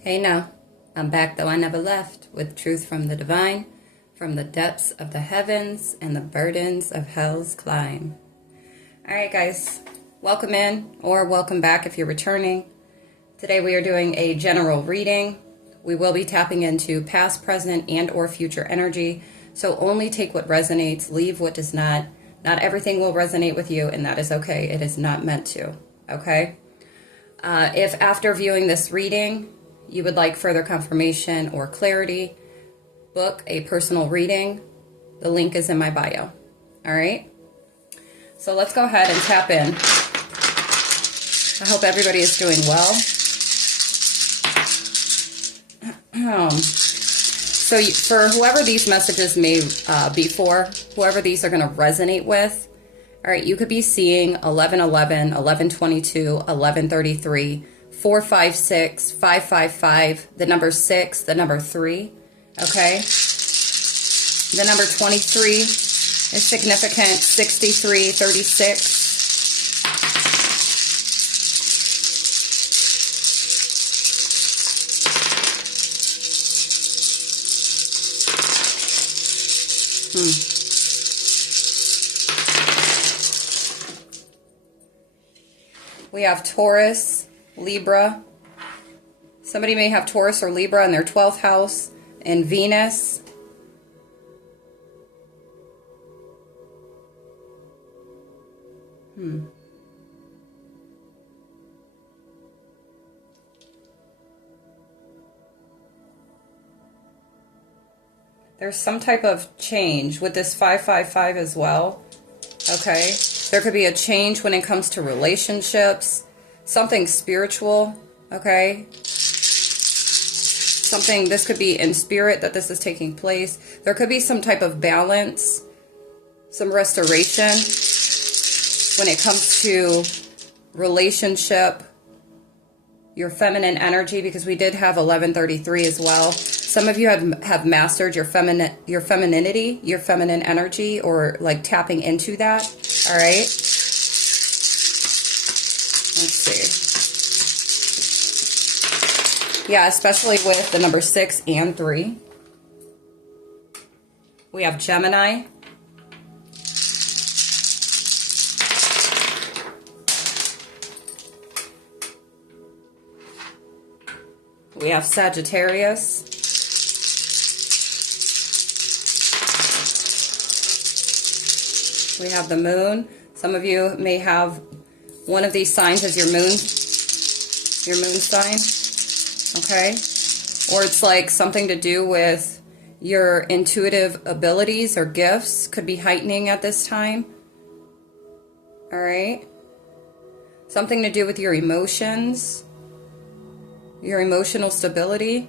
Hey now, I'm back though I never left, with truth from the divine, from the depths of the heavens and the burdens of hell's climb. Alright guys, welcome in or welcome back if you're returning. Today we are doing a general reading. We will be tapping into past, present, and or future energy, so only take what resonates, leave what does not. Not everything will resonate with you, and that is okay. It is not meant to, okay? If after viewing this reading, you would like further confirmation or clarity, book a personal reading. The link is in my bio. All right? So let's go ahead and tap in. I hope everybody is doing well. So for whoever these messages may be for, whoever these are going to resonate with, all right, you could be seeing 1111, 1122, 1133, 456, 555, the number 6, the number 3, okay? The number 23 is significant, 63, 36. We have Taurus, Libra. Somebody may have Taurus or Libra in their 12th house, and Venus. There's some type of change with this 555 as well. Okay, there could be a change when it comes to relationships, something spiritual, okay? Something, this could be in spirit that this is taking place. There could be some type of balance, some restoration when it comes to relationship, your feminine energy, because we did have 1133 as well. Some of you have mastered your femininity, your feminine energy, or like tapping into that. All right. Let's see. Yeah, especially with the number 6 and 3. We have Gemini. We have Sagittarius. We have the moon. Some of you may have one of these signs as your moon sign, okay? Or it's like something to do with your intuitive abilities or gifts could be heightening at this time, all right? Something to do with your emotions, your emotional stability.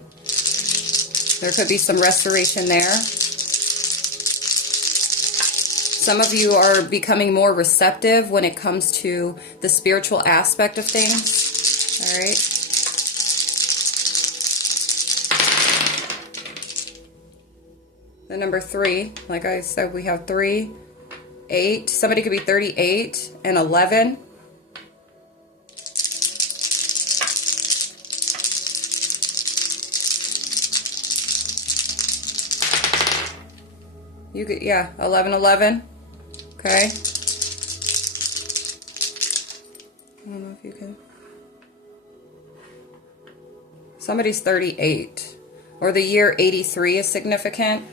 There could be some restoration there. Some of you are becoming more receptive when it comes to the spiritual aspect of things. All right. The number 3, like I said, we have 3, 8. Somebody could be 38 and 11. You could, yeah, 1111. Okay. I don't know if you can. Somebody's 38. Or the year 83 is significant.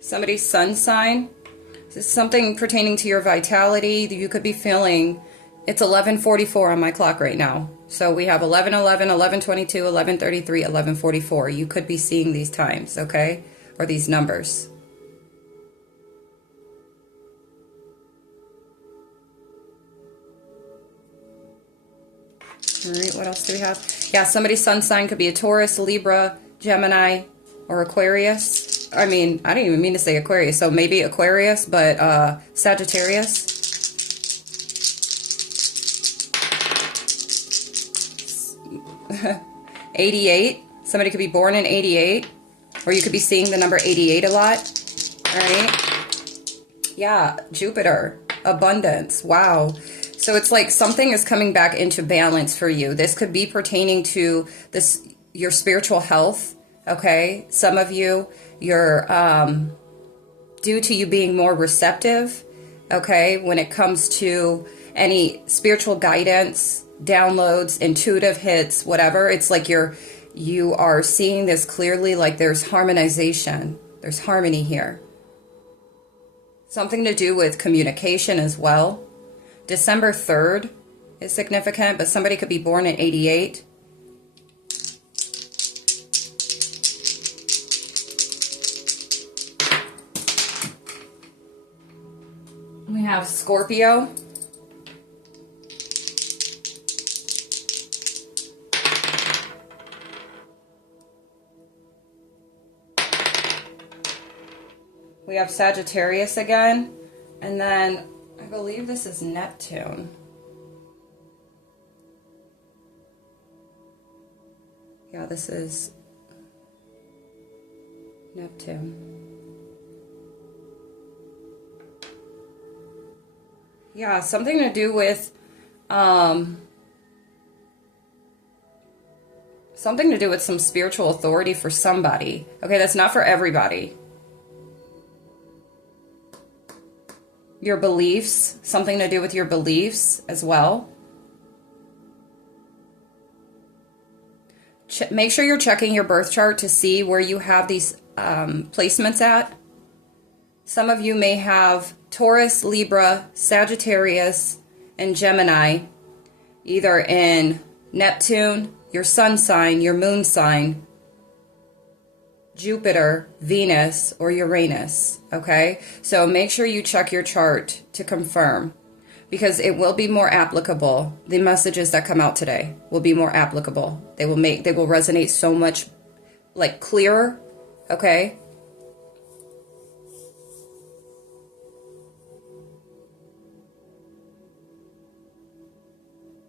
Somebody's sun sign. This is something pertaining to your vitality that you could be feeling. It's 11:44 on my clock right now. So we have 11:11, 11:22, 11:33, 11:44. You could be seeing these times, okay? Or these numbers. All right, what else do we have? Yeah, somebody's sun sign could be a Taurus, Libra, Gemini, or Aquarius. I mean, I didn't even mean to say Aquarius. So maybe Aquarius, but Sagittarius. 88. Somebody could be born in 88, or you could be seeing the number 88 a lot. All right. Yeah, Jupiter, abundance. Wow. So it's like something is coming back into balance for you. This could be pertaining to this, your spiritual health. Okay. Some of you, you're, due to you being more receptive. Okay. When it comes to any spiritual guidance, downloads, intuitive hits, whatever, it's like you are seeing this clearly, like there's harmonization. There's harmony here. Something to do with communication as well. December 3rd is significant, but somebody could be born in 88. We have Scorpio. We have Sagittarius again. And then I believe this is Neptune. Yeah, this is Neptune. Yeah, something to do with something to do with some spiritual authority for somebody. Okay, that's not for everybody. Your beliefs, something to do with your beliefs as well. Make sure you're checking your birth chart to see where you have these placements at. Some of you may have Taurus, Libra, Sagittarius, and Gemini, either in Neptune, your sun sign, your moon sign, Jupiter, Venus, or Uranus, okay? So make sure you check your chart to confirm, because it will be more applicable. The messages that come out today will be more applicable. They will resonate so much like clearer, okay?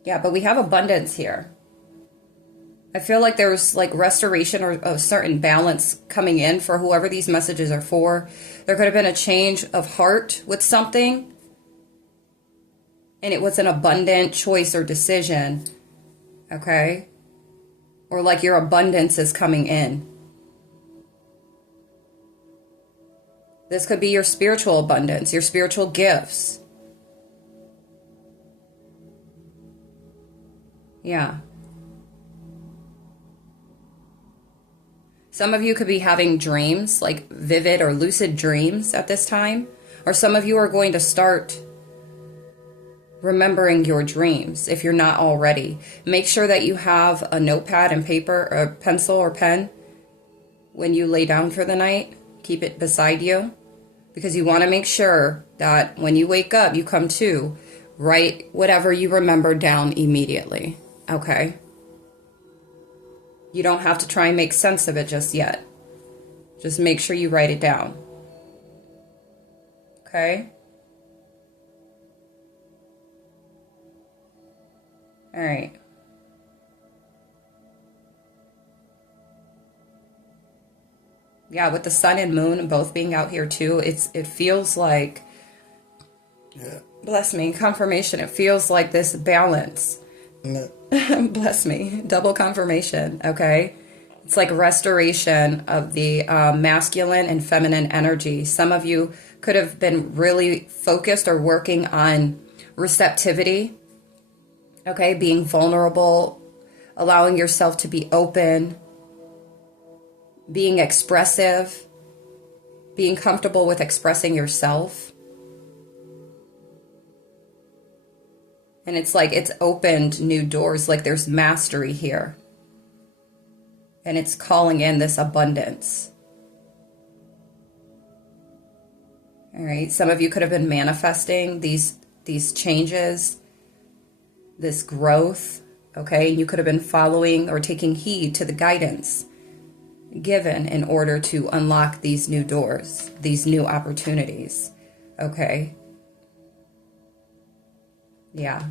Yeah, but we have abundance here. I feel like there's like restoration or a certain balance coming in for whoever these messages are for. There could have been a change of heart with something, and it was an abundant choice or decision, okay? Or like your abundance is coming in. This could be your spiritual abundance, your spiritual gifts. Yeah. Some of you could be having dreams, like vivid or lucid dreams at this time. Or some of you are going to start remembering your dreams if you're not already. Make sure that you have a notepad and paper, or pencil or pen when you lay down for the night. Keep it beside you, because you want to make sure that when you wake up, you come to, write whatever you remember down immediately. Okay? You don't have to try and make sense of it just yet. Just make sure you write it down. Okay? All right. Yeah, with the sun and moon both being out here too, it feels like, yeah. Bless me, confirmation. It feels like this balance. No. Bless me, double confirmation. Okay, it's like restoration of the masculine and feminine energy. Some of you could have been really focused or working on receptivity. Okay, being vulnerable, allowing yourself to be open, being expressive, being comfortable with expressing yourself. And it's like it's opened new doors, like there's mastery here. And it's calling in this abundance. All right, some of you could have been manifesting these changes, this growth, okay? You could have been following or taking heed to the guidance given in order to unlock these new doors, these new opportunities, okay? Yeah.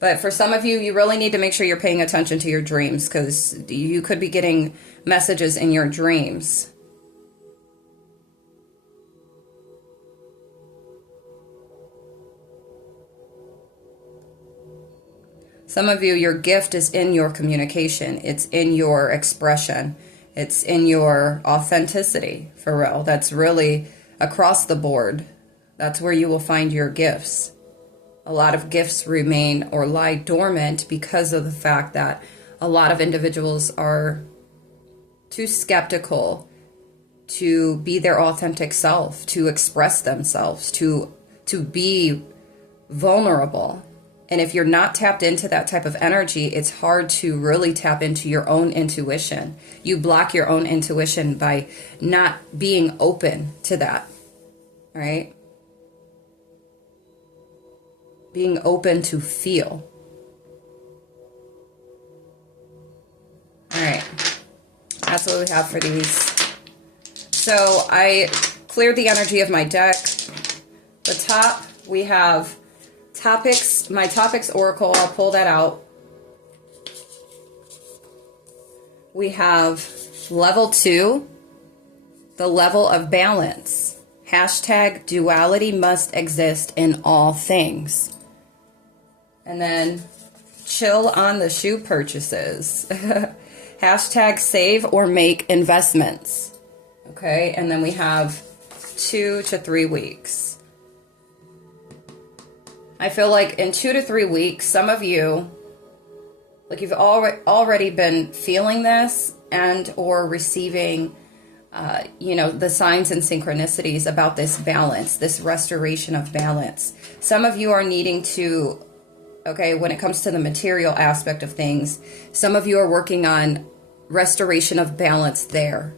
But for some of you, you really need to make sure you're paying attention to your dreams, because you could be getting messages in your dreams. Some of you, your gift is in your communication. It's in your expression. It's in your authenticity, for real. That's really across the board. That's where you will find your gifts. A lot of gifts remain or lie dormant because of the fact that a lot of individuals are too skeptical to be their authentic self, to express themselves, to be vulnerable. And if you're not tapped into that type of energy, it's hard to really tap into your own intuition. You block your own intuition by not being open to that, right? Being open to feel. All right, that's what we have for these. So I cleared the energy of my deck. The top, we have topics, my topics oracle, I'll pull that out. We have level 2, the level of balance. Hashtag duality must exist in all things. And then chill on the shoe purchases. Hashtag save or make investments. Okay, and then we have 2 to 3 weeks. I feel like in 2 to 3 weeks, some of you, like you've already been feeling this and or receiving, the signs and synchronicities about this balance, this restoration of balance. Some of you are needing to, when it comes to the material aspect of things, some of you are working on restoration of balance there.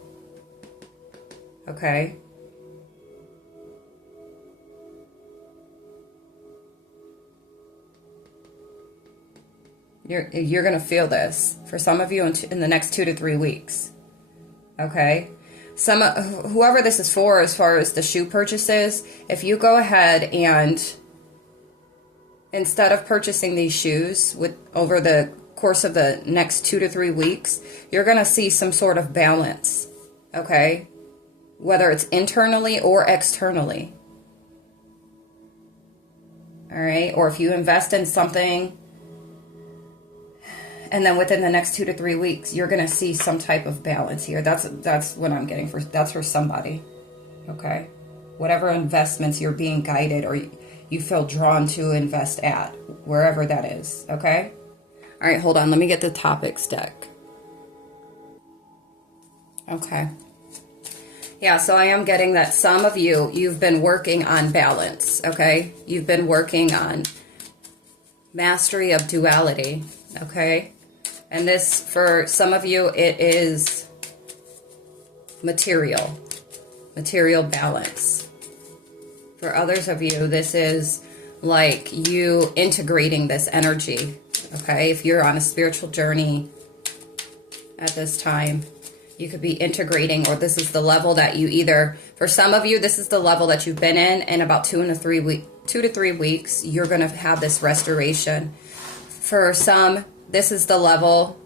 Okay. You're going to feel this for some of you in the next 2 to 3 weeks. Okay. Whoever this is for, as far as the shoe purchases, if you go ahead and instead of purchasing these shoes over the course of the next 2 to 3 weeks, you're going to see some sort of balance. Okay. Whether it's internally or externally. All right. Or if you invest in something, and then within the next 2 to 3 weeks, you're going to see some type of balance here. That's what I'm getting that's for somebody. Okay. Whatever investments you're being guided or you feel drawn to invest at, wherever that is. Okay. All right. Hold on. Let me get the topics deck. Okay. Yeah, so I am getting that some of you've been working on balance, okay? You've been working on mastery of duality, okay? And this, for some of you, it is material balance. For others of you, this is like you integrating this energy, okay? If you're on a spiritual journey at this time, you could be integrating, or this is the level that you either, for some of you, this is the level that you've been in about 2 to 3 weeks, you're going to have this restoration. For some, this is the level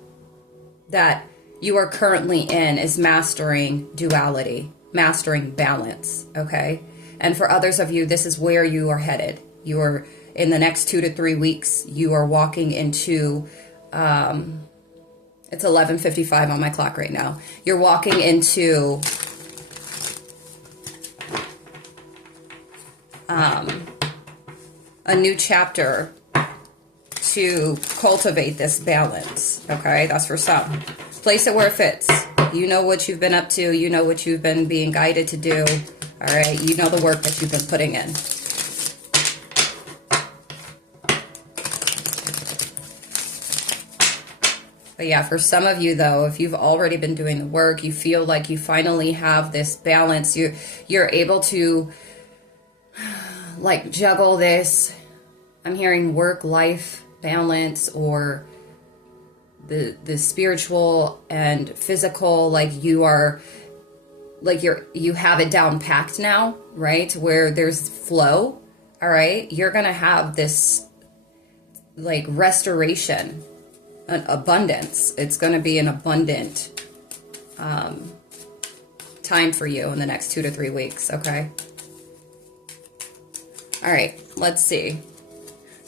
that you are currently in, is mastering duality, mastering balance, okay? And for others of you, this is where you are headed. You are, in the next 2 to 3 weeks, you are walking into, it's 11:55 on my clock right now. You're walking into a new chapter to cultivate this balance. Okay, that's for some. Place it where it fits. You know what you've been up to. You know what you've been being guided to do. All right, you know the work that you've been putting in. But yeah, for some of you though, if you've already been doing the work, you feel like you finally have this balance. You're able to like juggle this. I'm hearing work-life balance, or the spiritual and physical, like you are, like you have it down packed now, right? Where there's flow. All right. You're going to have this like restoration, an abundance. It's going to be an abundant time for you in the next 2 to 3 weeks. Okay. All right. Let's see.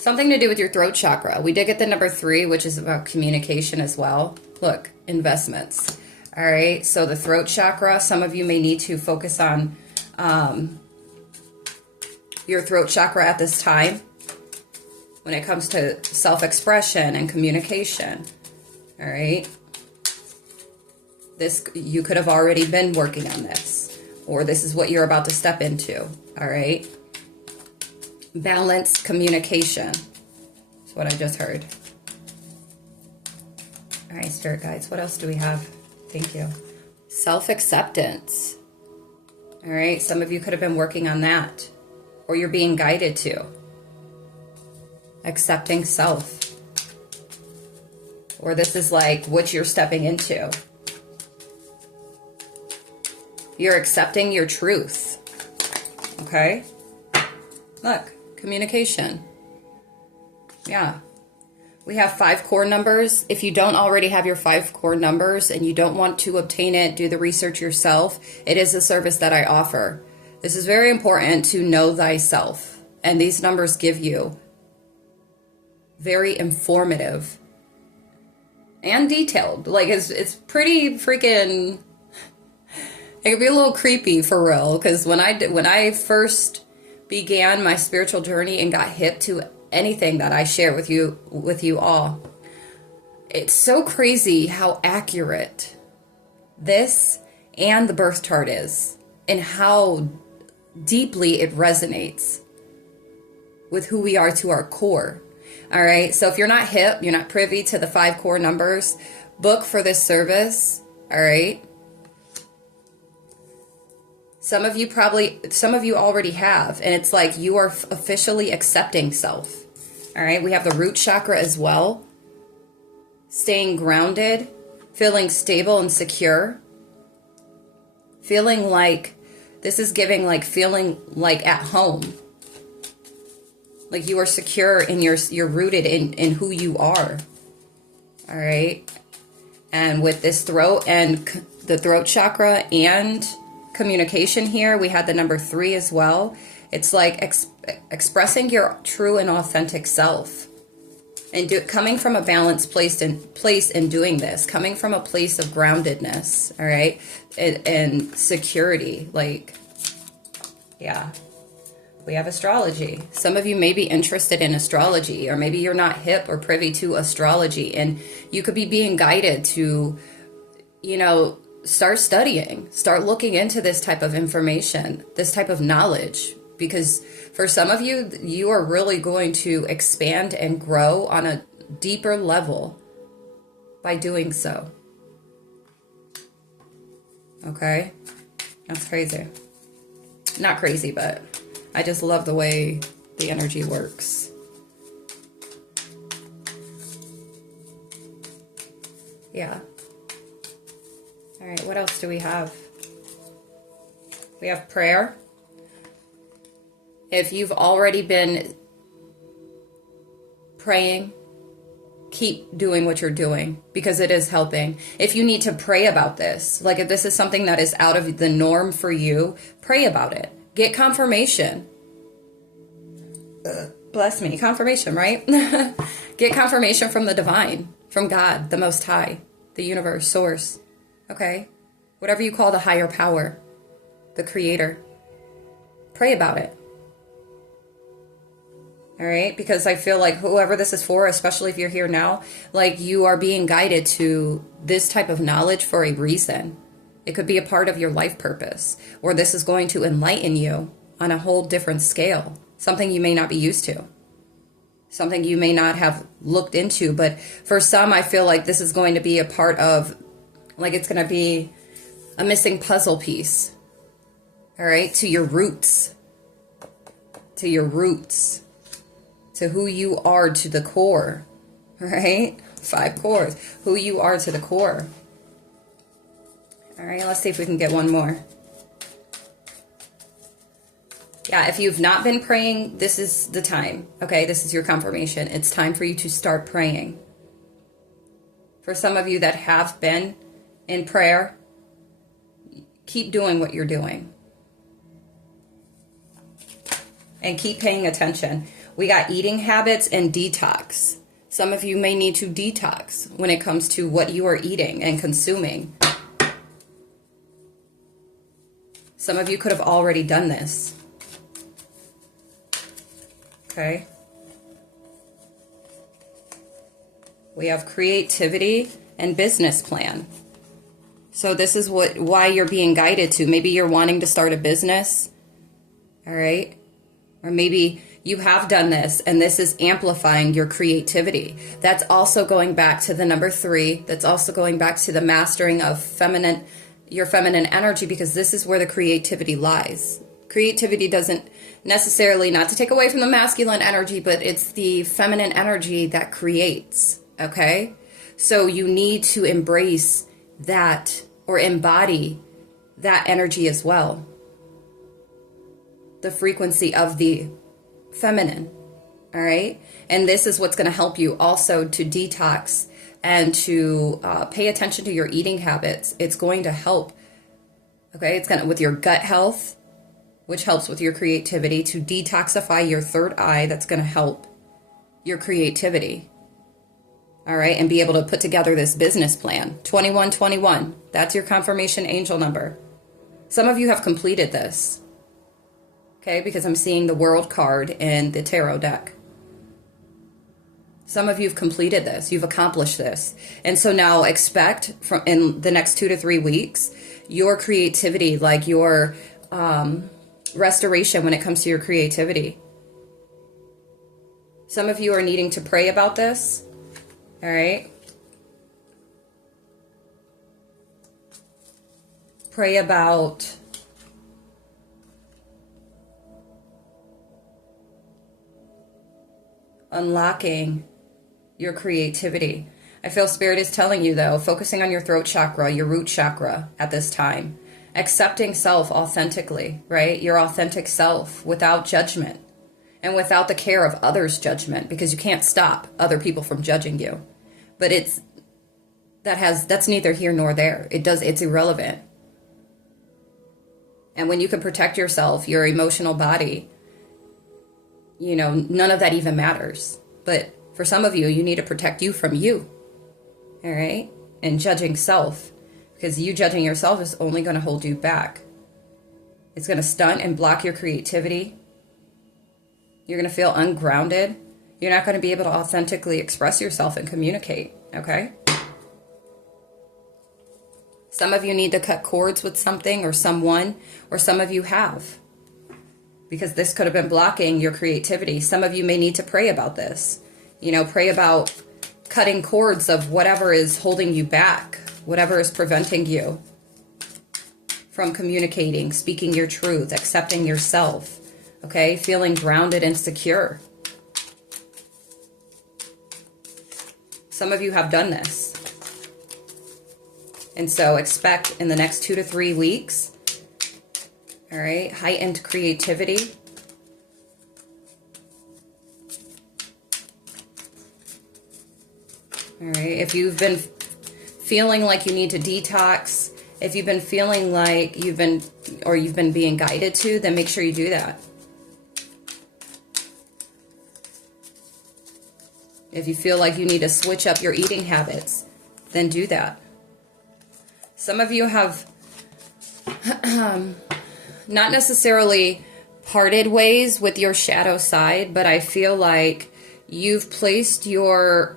Something to do with your throat chakra. We did get the number 3, which is about communication as well. Look, investments. All right, so the throat chakra, some of you may need to focus on your throat chakra at this time when it comes to self-expression and communication. All right. This, you could have already been working on this, or this is what you're about to step into. All right. Balanced communication. That's what I just heard. All right, Spirit Guides, what else do we have? Thank you. Self-acceptance. All right, some of you could have been working on that, or you're being guided to. Accepting self. Or this is like what you're stepping into. You're accepting your truth. Okay? Look, communication. Yeah. We have 5 core numbers. If you don't already have your 5 core numbers and you don't want to obtain it, do the research yourself. It is a service that I offer. This is very important to know thyself. And these numbers give you very informative and detailed. Like it's pretty freaking, it can be a little creepy for real. Because when I first began my spiritual journey and got hip to anything that I share with you all, it's so crazy how accurate this and the birth chart is, and how deeply it resonates with who we are to our core. All right, so if you're not hip, you're not privy to the 5 core numbers, book for this service. All right. Some of you already have, and it's like you are officially accepting self. All right, we have the root chakra as well. Staying grounded, feeling stable and secure. Feeling like, this is giving like feeling like at home. Like you are secure and you're rooted in who you are. All right. And with this throat and the throat chakra and communication here, we had the number 3 as well. It's like expressing your true and authentic self, and coming from a balanced place in doing this, coming from a place of groundedness. All right. And security. Like, yeah. We have astrology. Some of you may be interested in astrology, or maybe you're not hip or privy to astrology, and you could be being guided to, start studying, start looking into this type of information, this type of knowledge, because for some of you, you are really going to expand and grow on a deeper level by doing so. Okay? That's crazy. Not crazy, but I just love the way the energy works. Yeah. All right, what else do we have? We have prayer. If you've already been praying, keep doing what you're doing, because it is helping. If you need to pray about this, like if this is something that is out of the norm for you, pray about it. Get confirmation. Bless me. Confirmation, right? Get confirmation from the divine, from God, the Most High, the universe, source. Okay? Whatever you call the higher power, the creator. Pray about it. All right? Because I feel like whoever this is for, especially if you're here now, like you are being guided to this type of knowledge for a reason. It could be a part of your life purpose, or this is going to enlighten you on a whole different scale, something you may not be used to, something you may not have looked into. But for some, I feel like this is going to be a part of, like it's going to be a missing puzzle piece, all right, to your roots, to who you are, to the core, right? 5 cores, who you are to the core. All right, let's see if we can get one more. Yeah, if you've not been praying, this is the time. Okay, this is your confirmation. It's time for you to start praying. For some of you that have been in prayer, keep doing what you're doing. And keep paying attention. We got eating habits and detox. Some of you may need to detox when it comes to what you are eating and consuming. Some of you could have already done this. Okay. We have creativity and business plan. So this is why you're being guided to. Maybe you're wanting to start a business. All right. Or maybe you have done this and this is amplifying your creativity. That's also going back to the number 3. That's also going back to the mastering of your feminine energy, because this is where the creativity lies. Creativity doesn't necessarily, not to take away from the masculine energy, but it's the feminine energy that creates. Okay. So you need to embrace that or embody that energy as well. The frequency of the feminine. All right. And this is what's going to help you also to detox and to pay attention to your eating habits. It's going to help. Okay. It's going to, with your gut health, which helps with your creativity, to detoxify your third eye. That's going to help your creativity. All right. And be able to put together this business plan. 2121. That's your confirmation angel number. Some of you have completed this. Okay, because I'm seeing the World card in the tarot deck. Some of you have completed this. You've accomplished this. And so now expect from in the next 2 to 3 weeks, your creativity, like your restoration when it comes to your creativity. Some of you are needing to pray about this. All right. Pray about unlocking your creativity. I feel Spirit is telling you, though, focusing on your throat chakra, your root chakra at this time. Accepting self authentically, right? Your authentic self without judgment and without the care of others' judgment, because you can't stop other people from judging you. But that's neither here nor there. It's irrelevant. And when you can protect yourself, your emotional body, you know, none of that even matters. But for some of you, you need to protect you from you. All right? And judging self. Because you judging yourself is only going to hold you back. It's going to stunt and block your creativity. You're going to feel ungrounded. You're not going to be able to authentically express yourself and communicate. Okay? Some of you need to cut cords with something or someone, or some of you have. Because this could have been blocking your creativity. Some of you may need to pray about this. You know, pray about cutting cords of whatever is holding you back, whatever is preventing you from communicating, speaking your truth, accepting yourself, okay? Feeling grounded and secure. Some of you have done this. And so expect in the next 2 to 3 weeks, all right, heightened creativity. All right, if you've been feeling like you need to detox, if you've been feeling like you've been being guided to, then make sure you do that. If you feel like you need to switch up your eating habits, then do that. Some of you have not necessarily parted ways with your shadow side, but I feel like you've placed your,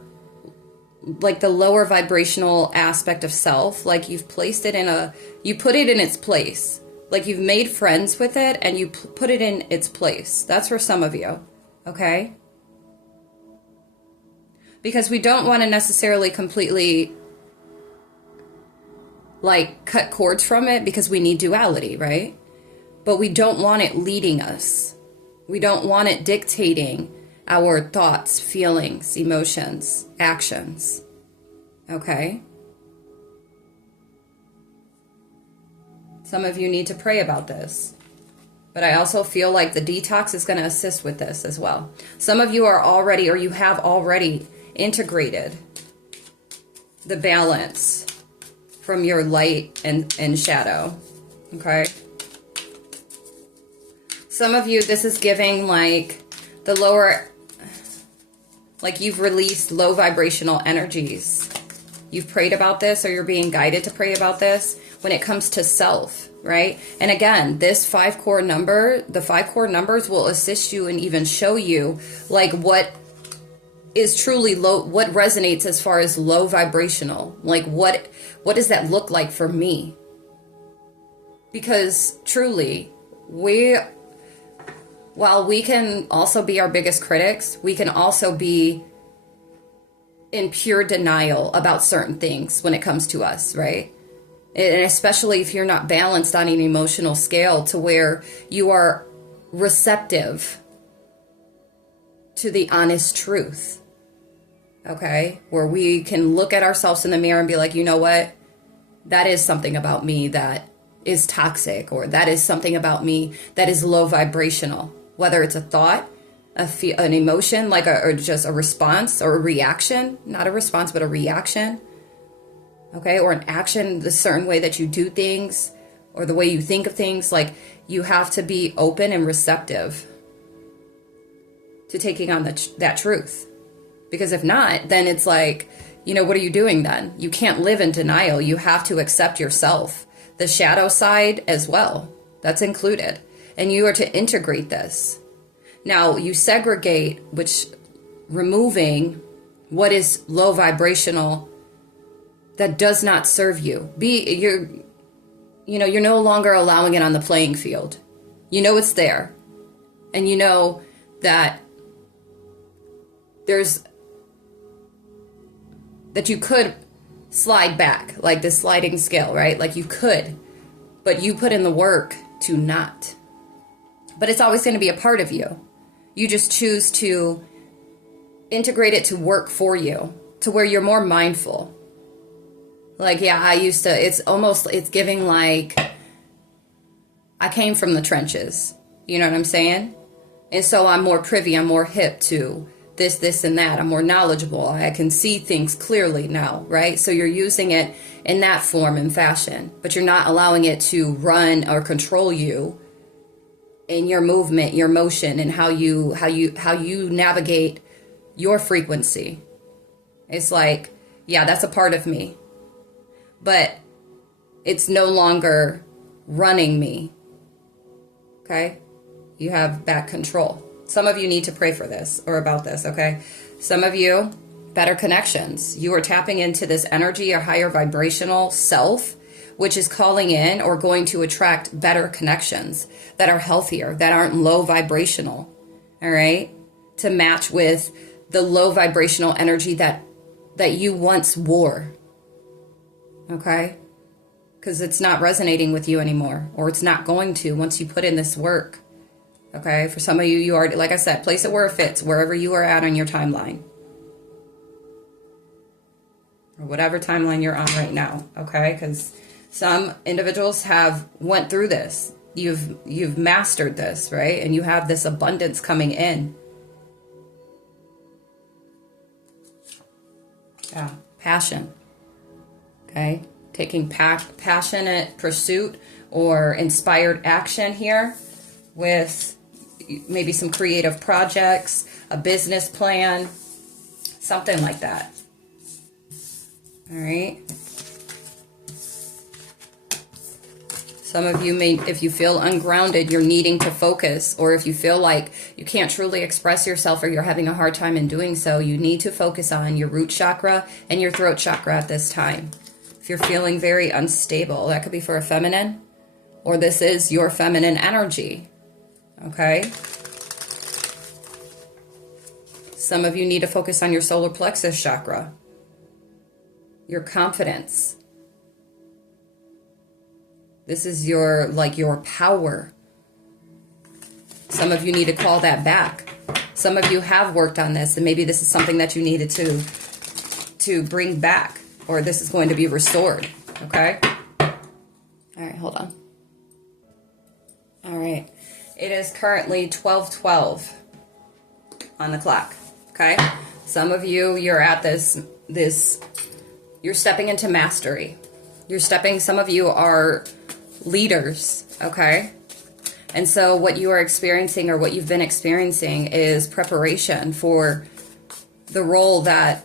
like the lower vibrational aspect of self, like you've placed it you put it in its place. Like you've made friends with it and you put it in its place. That's for some of you, okay? Because we don't want to necessarily completely like cut cords from it, because we need duality, right? But we don't want it leading us. We don't want it dictating our thoughts, feelings, emotions, actions. Okay? Some of you need to pray about this. But I also feel like the detox is going to assist with this as well. Some of you are already, or you have already integrated the balance from your light and shadow. Okay? Some of you, this is giving like the lower, like you've released low vibrational energies. You've prayed about this, or you're being guided to pray about this when it comes to self, right? And again, this 5 core number, the 5 core numbers will assist you and even show you like what is truly low, what resonates as far as low vibrational. Like what does that look like for me? Because truly, while we can also be our biggest critics, we can also be in pure denial about certain things when it comes to us, right? And especially if you're not balanced on an emotional scale to where you are receptive to the honest truth, okay? Where we can look at ourselves in the mirror and be like, you know what? That is something about me that is toxic, or that is something about me that is low vibrational, whether it's a thought, an emotion, like or just a response or a reaction, not a response, but a reaction. Okay. Or an action, the certain way that you do things or the way you think of things. Like you have to be open and receptive to taking on that truth. Because if not, then it's like, you know, what are you doing then? You can't live in denial. You have to accept yourself, the shadow side as well. That's included. And you are to integrate this. Now, you segregate, which removing what is low vibrational that does not serve you. You're no longer allowing it on the playing field. You know it's there. And you know that that you could slide back, like the sliding scale, right? Like you could, but you put in the work to not. But it's always going to be a part of you. You just choose to integrate it to work for you, to where you're more mindful. Like, yeah, it's giving like, I came from the trenches. You know what I'm saying? And so I'm more privy, I'm more hip to this, and that. I'm more knowledgeable. I can see things clearly now, right? So you're using it in that form and fashion, but you're not allowing it to run or control you in your movement, your motion, and how you navigate your frequency. It's like, yeah, that's a part of me, but it's no longer running me. Okay? You have back control. Some of you need to pray for this or about this, okay? Some of you, better connections. You are tapping into this energy or higher vibrational self, which is calling in or going to attract better connections that are healthier, that aren't low vibrational, all right? To match with the low vibrational energy that you once wore, okay? Because it's not resonating with you anymore, or it's not going to once you put in this work, okay? For some of you, you are, like I said, place it where it fits, wherever you are at on your timeline. Or whatever timeline you're on right now, okay? Because some individuals have went through this. You've mastered this, right? And you have this abundance coming in. Yeah, passion. Okay? Taking passionate pursuit or inspired action here with maybe some creative projects, a business plan, something like that. All right? Some of you may, if you feel ungrounded, you're needing to focus, or if you feel like you can't truly express yourself or you're having a hard time in doing so, you need to focus on your root chakra and your throat chakra at this time. If you're feeling very unstable, that could be for a feminine, or this is your feminine energy, okay? Some of you need to focus on your solar plexus chakra, your confidence. This is your power. Some of you need to call that back. Some of you have worked on this, and maybe this is something that you needed to bring back, or this is going to be restored, okay? All right, hold on. All right. It is currently 12:12 on the clock, okay? Some of you, you're at this, you're stepping into mastery. Some of you are leaders, okay? And so what you are experiencing, or what you've been experiencing, is preparation for the role that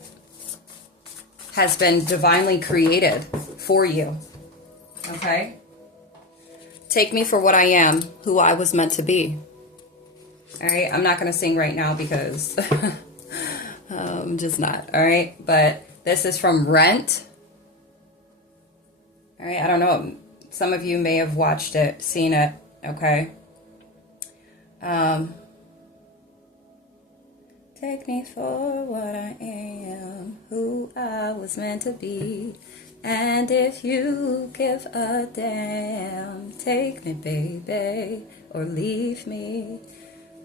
has been divinely created for you. Okay? Take me for what I am, who I was meant to be. All right? I'm not going to sing right now because I'm just not. All right? But this is from Rent. All right? I don't know. Some of you may have watched it, seen it. Okay? Take me for what I am, who I was meant to be. And if you give a damn, take me, baby, or leave me.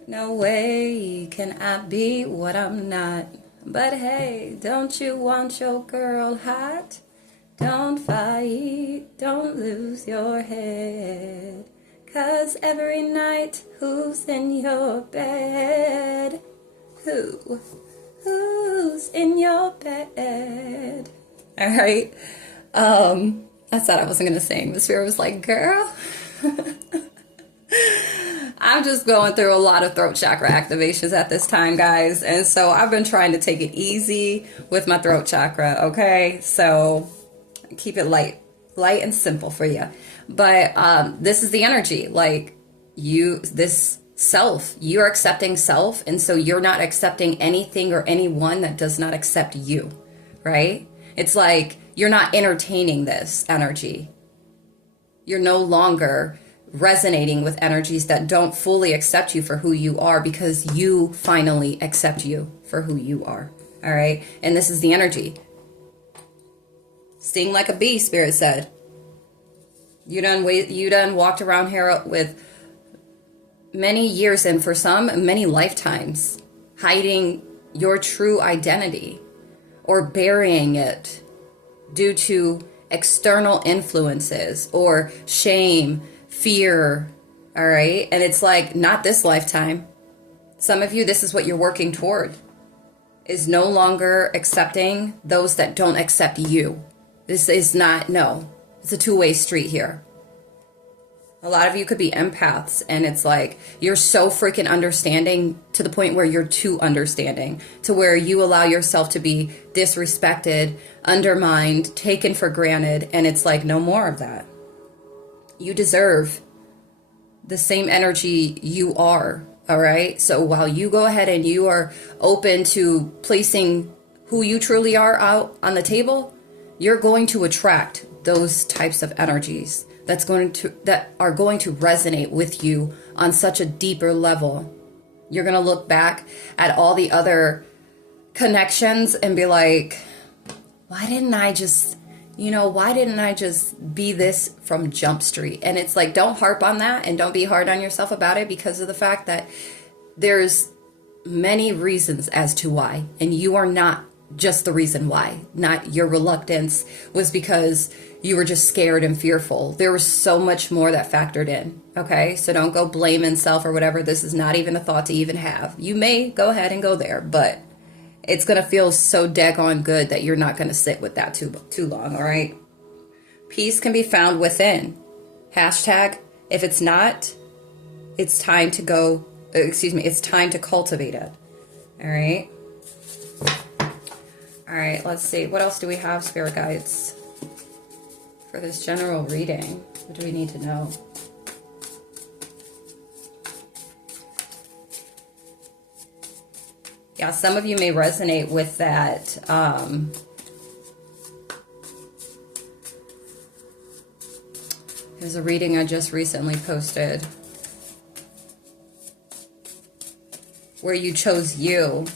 No way can I be what I'm not. But hey, don't you want your girl hot? Don't fight, don't lose your head. 'Cause every night, who's in your bed? Who's in your bed? All right. I thought I wasn't going to sing. The spirit was like, girl. I'm just going through a lot of throat chakra activations at this time, guys. And so I've been trying to take it easy with my throat chakra, okay? So keep it light and simple for you. But this is the energy. Like, this self, you're accepting self, and so you're not accepting anything or anyone that does not accept you, right? It's like you're not entertaining this energy. You're no longer resonating with energies that don't fully accept you for who you are, because you finally accept you for who you are. All right? And this is the energy. Sting like a bee, Spirit said. You done walked around here with many years, and for some, many lifetimes, hiding your true identity or burying it due to external influences or shame, fear, all right? And it's like, not this lifetime. Some of you, this is what you're working toward, is no longer accepting those that don't accept you. This is not, no, it's a two-way street here. A lot of you could be empaths, and it's like you're so freaking understanding to the point where you're too understanding, to where you allow yourself to be disrespected, undermined, taken for granted, and it's like, no more of that. You deserve the same energy you are, all right? So while you go ahead and you are open to placing who you truly are out on the table, you're going to attract those types of energies that are going to resonate with you on such a deeper level. You're going to look back at all the other connections and be like, why didn't I just be this from Jump Street? And it's like, don't harp on that, and don't be hard on yourself about it, because of the fact that there's many reasons as to why, and you are not just the reason why. Not your reluctance was because you were just scared and fearful. There was so much more that factored in. Okay, so don't go blaming self or whatever. This is not even a thought to even have. You may go ahead and go there, but it's going to feel so daggone good that you're not going to sit with that too long. All right. Peace can be found within. Hashtag, if it's not, it's time to go, it's time to cultivate it. All right. All right, let's see. What else do we have, Spirit Guides, for this general reading? What do we need to know? Yeah, some of you may resonate with that. There's a reading I just recently posted where you chose you.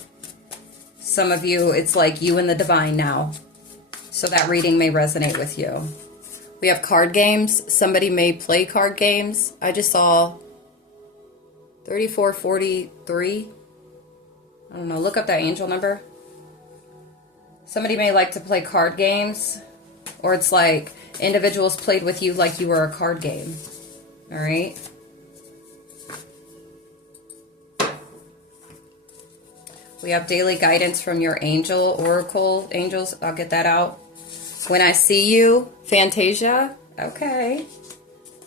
Some of you, it's like you and the divine now. So that reading may resonate with you. We have card games. Somebody may play card games. I just saw 3443. I don't know. Look up that angel number. Somebody may like to play card games. Or it's like individuals played with you like you were a card game. All right. We have daily guidance from your angel, oracle angels. I'll get that out. When I see you, Fantasia. Okay.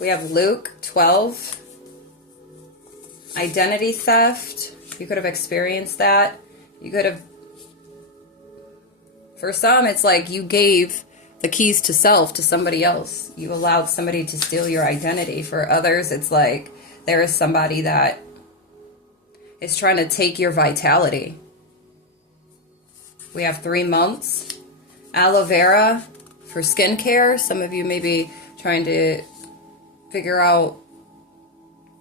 We have Luke 12. identity theft. You could have experienced that. You could have, for some, it's like you gave the keys to self to somebody else. You allowed somebody to steal your identity. For others, it's like there is somebody that is trying to take your vitality. We have 3 months. Aloe vera for skincare. Some of you may be trying to figure out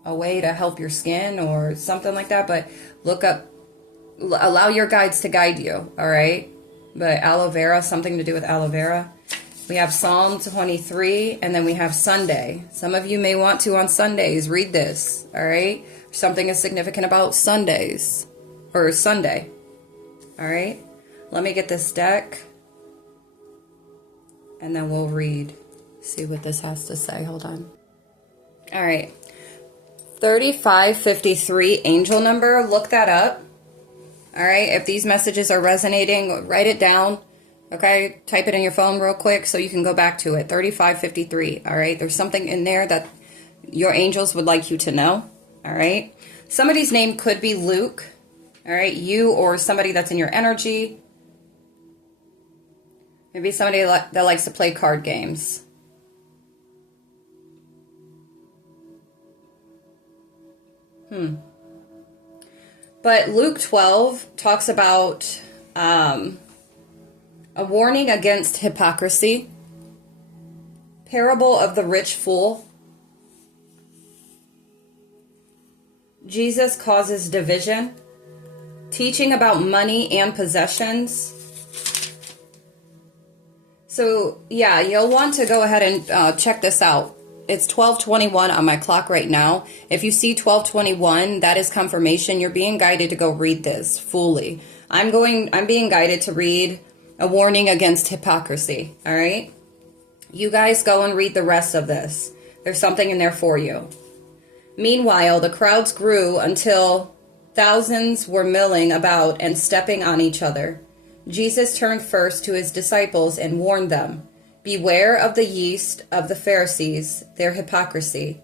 a way to help your skin or something like that, but look up, allow your guides to guide you, all right? But aloe vera, something to do with aloe vera. We have Psalm 23, and then we have Sunday. Some of you may want to on Sundays read this, all right? Something is significant about Sundays, or Sunday, all right? Let me get this deck, and then we'll read, see what this has to say. Hold on. All right. 3553 angel number, look that up. All right, if these messages are resonating, write it down. Okay, type it in your phone real quick so you can go back to it. 3553. All right, there's something in there that your angels would like you to know. All right, somebody's name could be Luke. All right, you or somebody that's in your energy. Maybe somebody that likes to play card games. But Luke 12 talks about a warning against hypocrisy, parable of the rich fool. Jesus causes division, teaching about money and possessions. So yeah, you'll want to go ahead and check this out. It's 12:21 on my clock right now. If you see 12:21, that is confirmation. You're being guided to go read this fully. I'm being guided to read a warning against hypocrisy. All right. You guys go and read the rest of this. There's something in there for you. Meanwhile, the crowds grew until thousands were milling about and stepping on each other. Jesus turned first to his disciples and warned them, "Beware of the yeast of the Pharisees, their hypocrisy.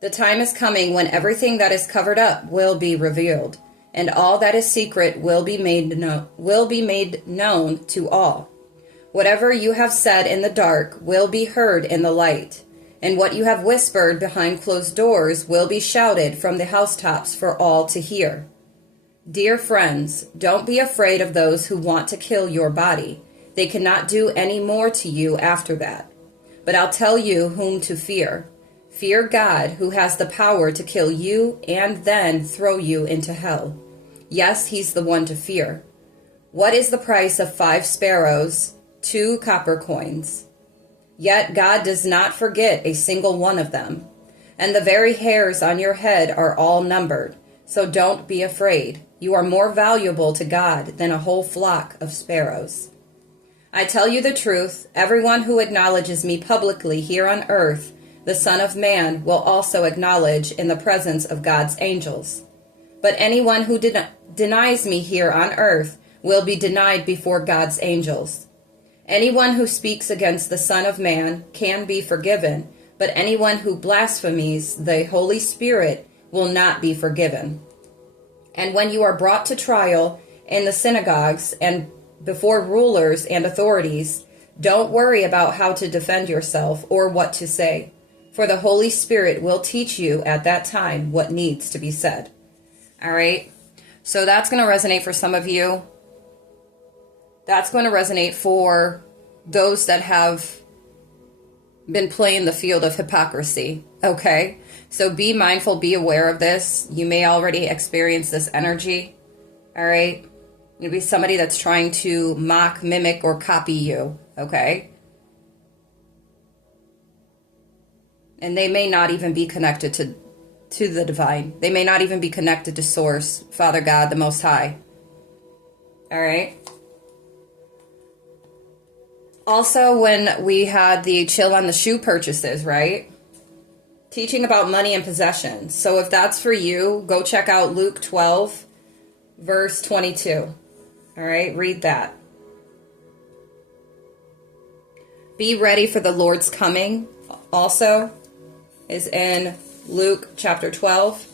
The time is coming when everything that is covered up will be revealed, and all that is secret will be made known to all. Whatever you have said in the dark will be heard in the light, and what you have whispered behind closed doors will be shouted from the housetops for all to hear. Dear friends, don't be afraid of those who want to kill your body. They cannot do any more to you after that. But I'll tell you whom to fear. Fear God, who has the power to kill you and then throw you into hell. Yes, he's the one to fear. What is the price of 5 sparrows, 2 copper coins? Yet God does not forget a single one of them. And the very hairs on your head are all numbered. So don't be afraid. You are more valuable to God than a whole flock of sparrows. I tell you the truth, everyone who acknowledges me publicly here on earth, the Son of Man will also acknowledge in the presence of God's angels. But anyone who denies me here on earth will be denied before God's angels. Anyone who speaks against the Son of Man can be forgiven, but anyone who blasphemes the Holy Spirit will not be forgiven. And when you are brought to trial in the synagogues and before rulers and authorities, don't worry about how to defend yourself or what to say, for the Holy Spirit will teach you at that time what needs to be said. All right, so that's going to resonate for some of you. That's going to resonate for those that have been playing the field of hypocrisy, okay? So be mindful, be aware of this. You may already experience this energy, all right? Maybe somebody that's trying to mock, mimic, or copy you, okay? And they may not even be connected to the divine. They may not even be connected to Source, Father God, the Most High. All right? Also, when we had the chill on the shoe purchases, right? Teaching about money and possessions. So if that's for you, go check out Luke 12, verse 22. All right, read that. Be ready for the Lord's coming also is in Luke chapter 12.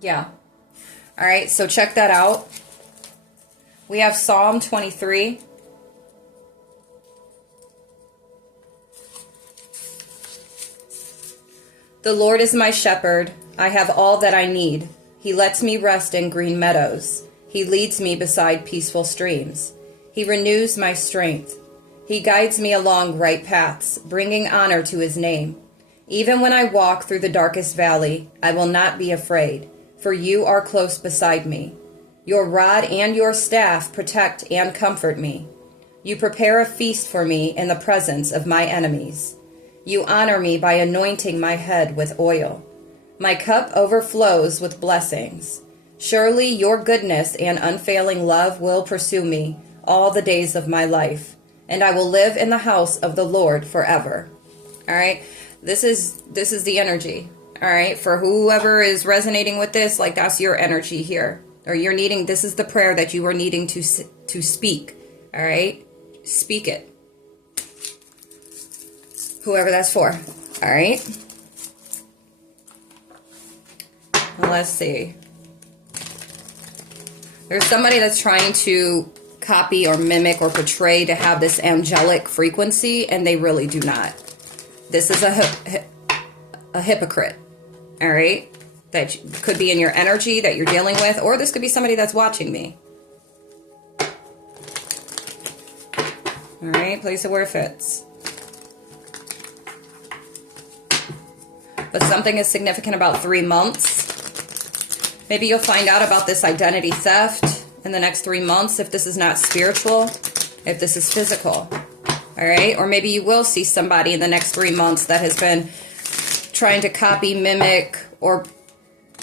Yeah. All right, so check that out. We have Psalm 23. The Lord is my shepherd. I have all that I need. He lets me rest in green meadows. He leads me beside peaceful streams. He renews my strength. He guides me along right paths, bringing honor to his name. Even when I walk through the darkest valley, I will not be afraid, for you are close beside me. Your rod and your staff protect and comfort me. You prepare a feast for me in the presence of my enemies. You honor me by anointing my head with oil. My cup overflows with blessings. Surely your goodness and unfailing love will pursue me all the days of my life, and I will live in the house of the Lord forever. All right? This is the energy. All right? For whoever is resonating with this, like that's your energy here. Or you're needing, this is the prayer that you are needing to speak. All right? Speak it. Whoever that's for. All right? Let's see. There's somebody that's trying to copy or mimic or portray to have this angelic frequency, and they really do not. This is a hypocrite. All right? That could be in your energy that you're dealing with, or this could be somebody that's watching me. All right? Place it where it fits. But something is significant about 3 months. Maybe you'll find out about this identity theft in the next 3 months if this is not spiritual, if this is physical. All right? Or maybe you will see somebody in the next 3 months that has been trying to copy, mimic, or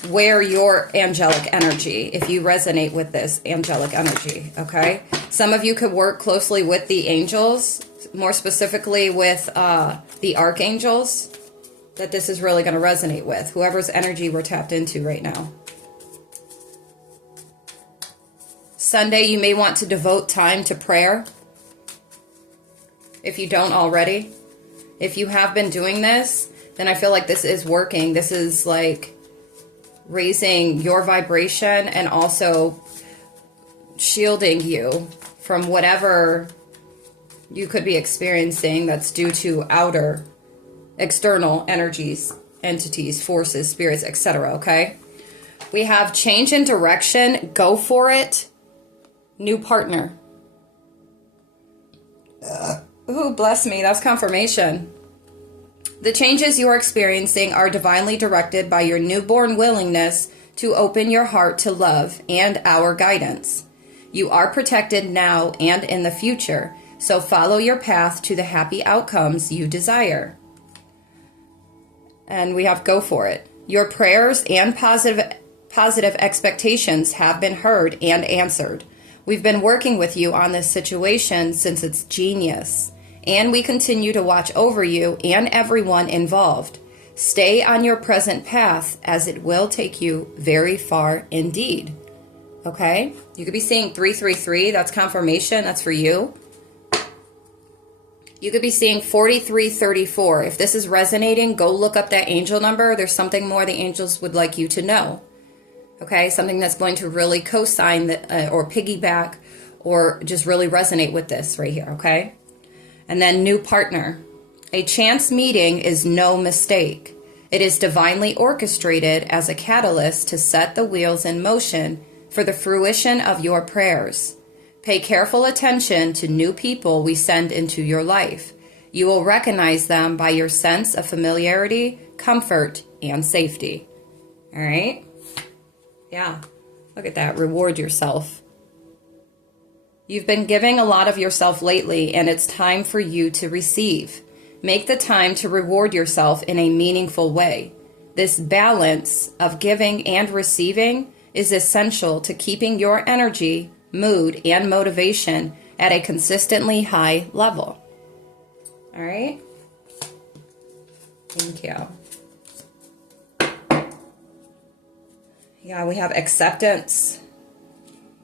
wear your angelic energy if you resonate with this angelic energy, okay? Some of you could work closely with the angels, more specifically with the archangels, that this is really going to resonate with, whoever's energy we're tapped into right now. Sunday, you may want to devote time to prayer if you don't already. If you have been doing this, then I feel like this is working. This is like raising your vibration and also shielding you from whatever you could be experiencing that's due to outer, external energies, entities, forces, spirits, etc. Okay? We have change in direction, go for it, new partner. Ooh, bless me, that's confirmation. The changes you are experiencing are divinely directed by your newborn willingness to open your heart to love and our guidance. You are protected now and in the future, so follow your path to the happy outcomes you desire. And we have go for it. Your prayers and positive expectations have been heard and answered. We've been working with you on this situation since its genius, and we continue to watch over you and everyone involved. Stay on your present path, as it will take you very far indeed. Okay? You could be seeing 333. That's confirmation. That's for you. You could be seeing 4334. If this is resonating, go look up that angel number. There's something more the angels would like you to know. Okay? Something that's going to really co-sign or piggyback or just really resonate with this right here. Okay? And then new partner. A chance meeting is no mistake. It is divinely orchestrated as a catalyst to set the wheels in motion for the fruition of your prayers. Pay careful attention to new people we send into your life. You will recognize them by your sense of familiarity, comfort, and safety. All right? Yeah. Look at that. Reward yourself. You've been giving a lot of yourself lately, and it's time for you to receive. Make the time to reward yourself in a meaningful way. This balance of giving and receiving is essential to keeping your energy, mood, and motivation at a consistently high level. All right? Thank you. Yeah, we have acceptance.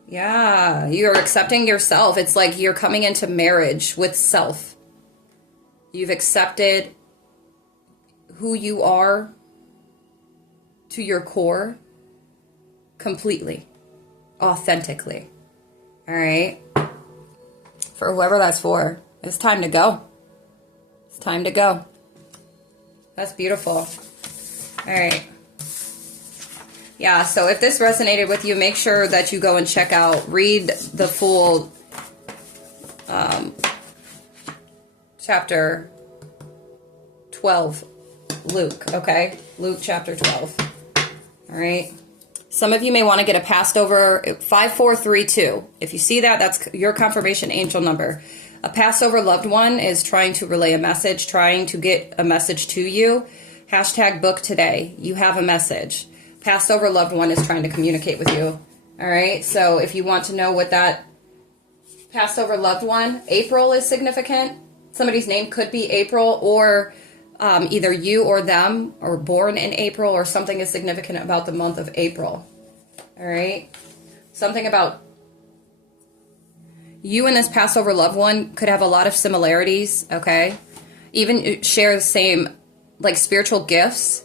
Yeah, you're accepting yourself. It's like you're coming into marriage with self. You've accepted who you are to your core. completely, authentically. All right? For whoever that's for, it's time to go. It's time to go. That's beautiful. All right. Yeah, so if this resonated with you, make sure that you go and check out, read the full chapter 12, Luke, okay? Luke chapter 12. All right. Some of you may want to get a Passover 5432. If you see that, that's your confirmation angel number. A Passover loved one is trying to relay a message, trying to get a message to you. Hashtag book today. You have a message. Passover loved one is trying to communicate with you. All right. So if you want to know what that Passover loved one, April is significant. Somebody's name could be April, or either you or them are born in April, or something is significant about the month of April. All right. Something about you and this Passover loved one could have a lot of similarities. Okay. Even share the same, like, spiritual gifts.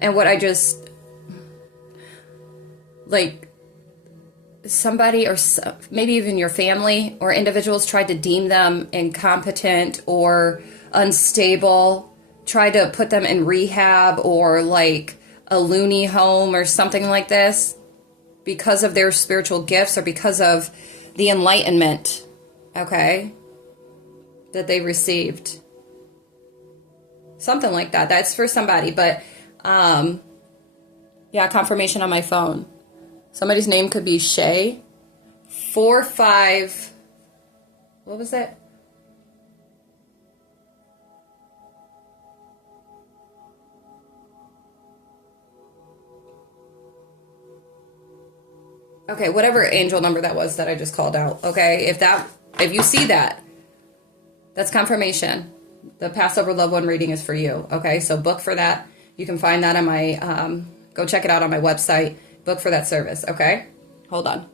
And what I just, like, somebody or maybe even your family or individuals tried to deem them incompetent or unstable, tried to put them in rehab or like a loony home or something like this because of their spiritual gifts or because of the enlightenment, okay, that they received. Something like that. That's for somebody. But, yeah, confirmation on my phone. Somebody's name could be Shay. 45. What was that? Okay, whatever angel number that was that I just called out. Okay, if you see that, that's confirmation. The Passover Loved One reading is for you. Okay, so book for that. You can find that on my, go check it out on my website. Book for that service, okay? Hold on.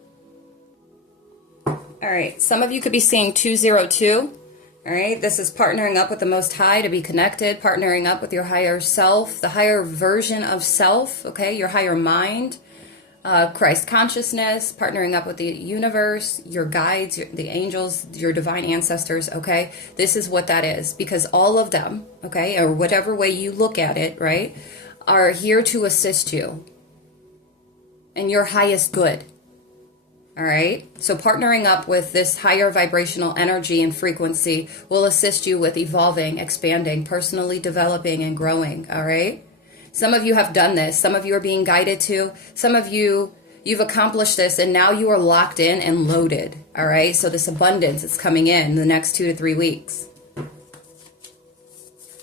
All right, some of you could be seeing 202. All right, this is partnering up with the Most High to be connected, partnering up with your higher self, the higher version of self, okay? Your higher mind, Christ consciousness, partnering up with the universe, your guides, the angels, your divine ancestors, okay? This is what that is, because all of them, okay, or whatever way you look at it, right, are here to assist you in your highest good. All right. So partnering up with this higher vibrational energy and frequency will assist you with evolving, expanding, personally developing and growing. All right. Some of you have done this. Some of you are being guided to. Some of you, you've accomplished this and now you are locked in and loaded. All right. So this abundance is coming in the next 2 to 3 weeks.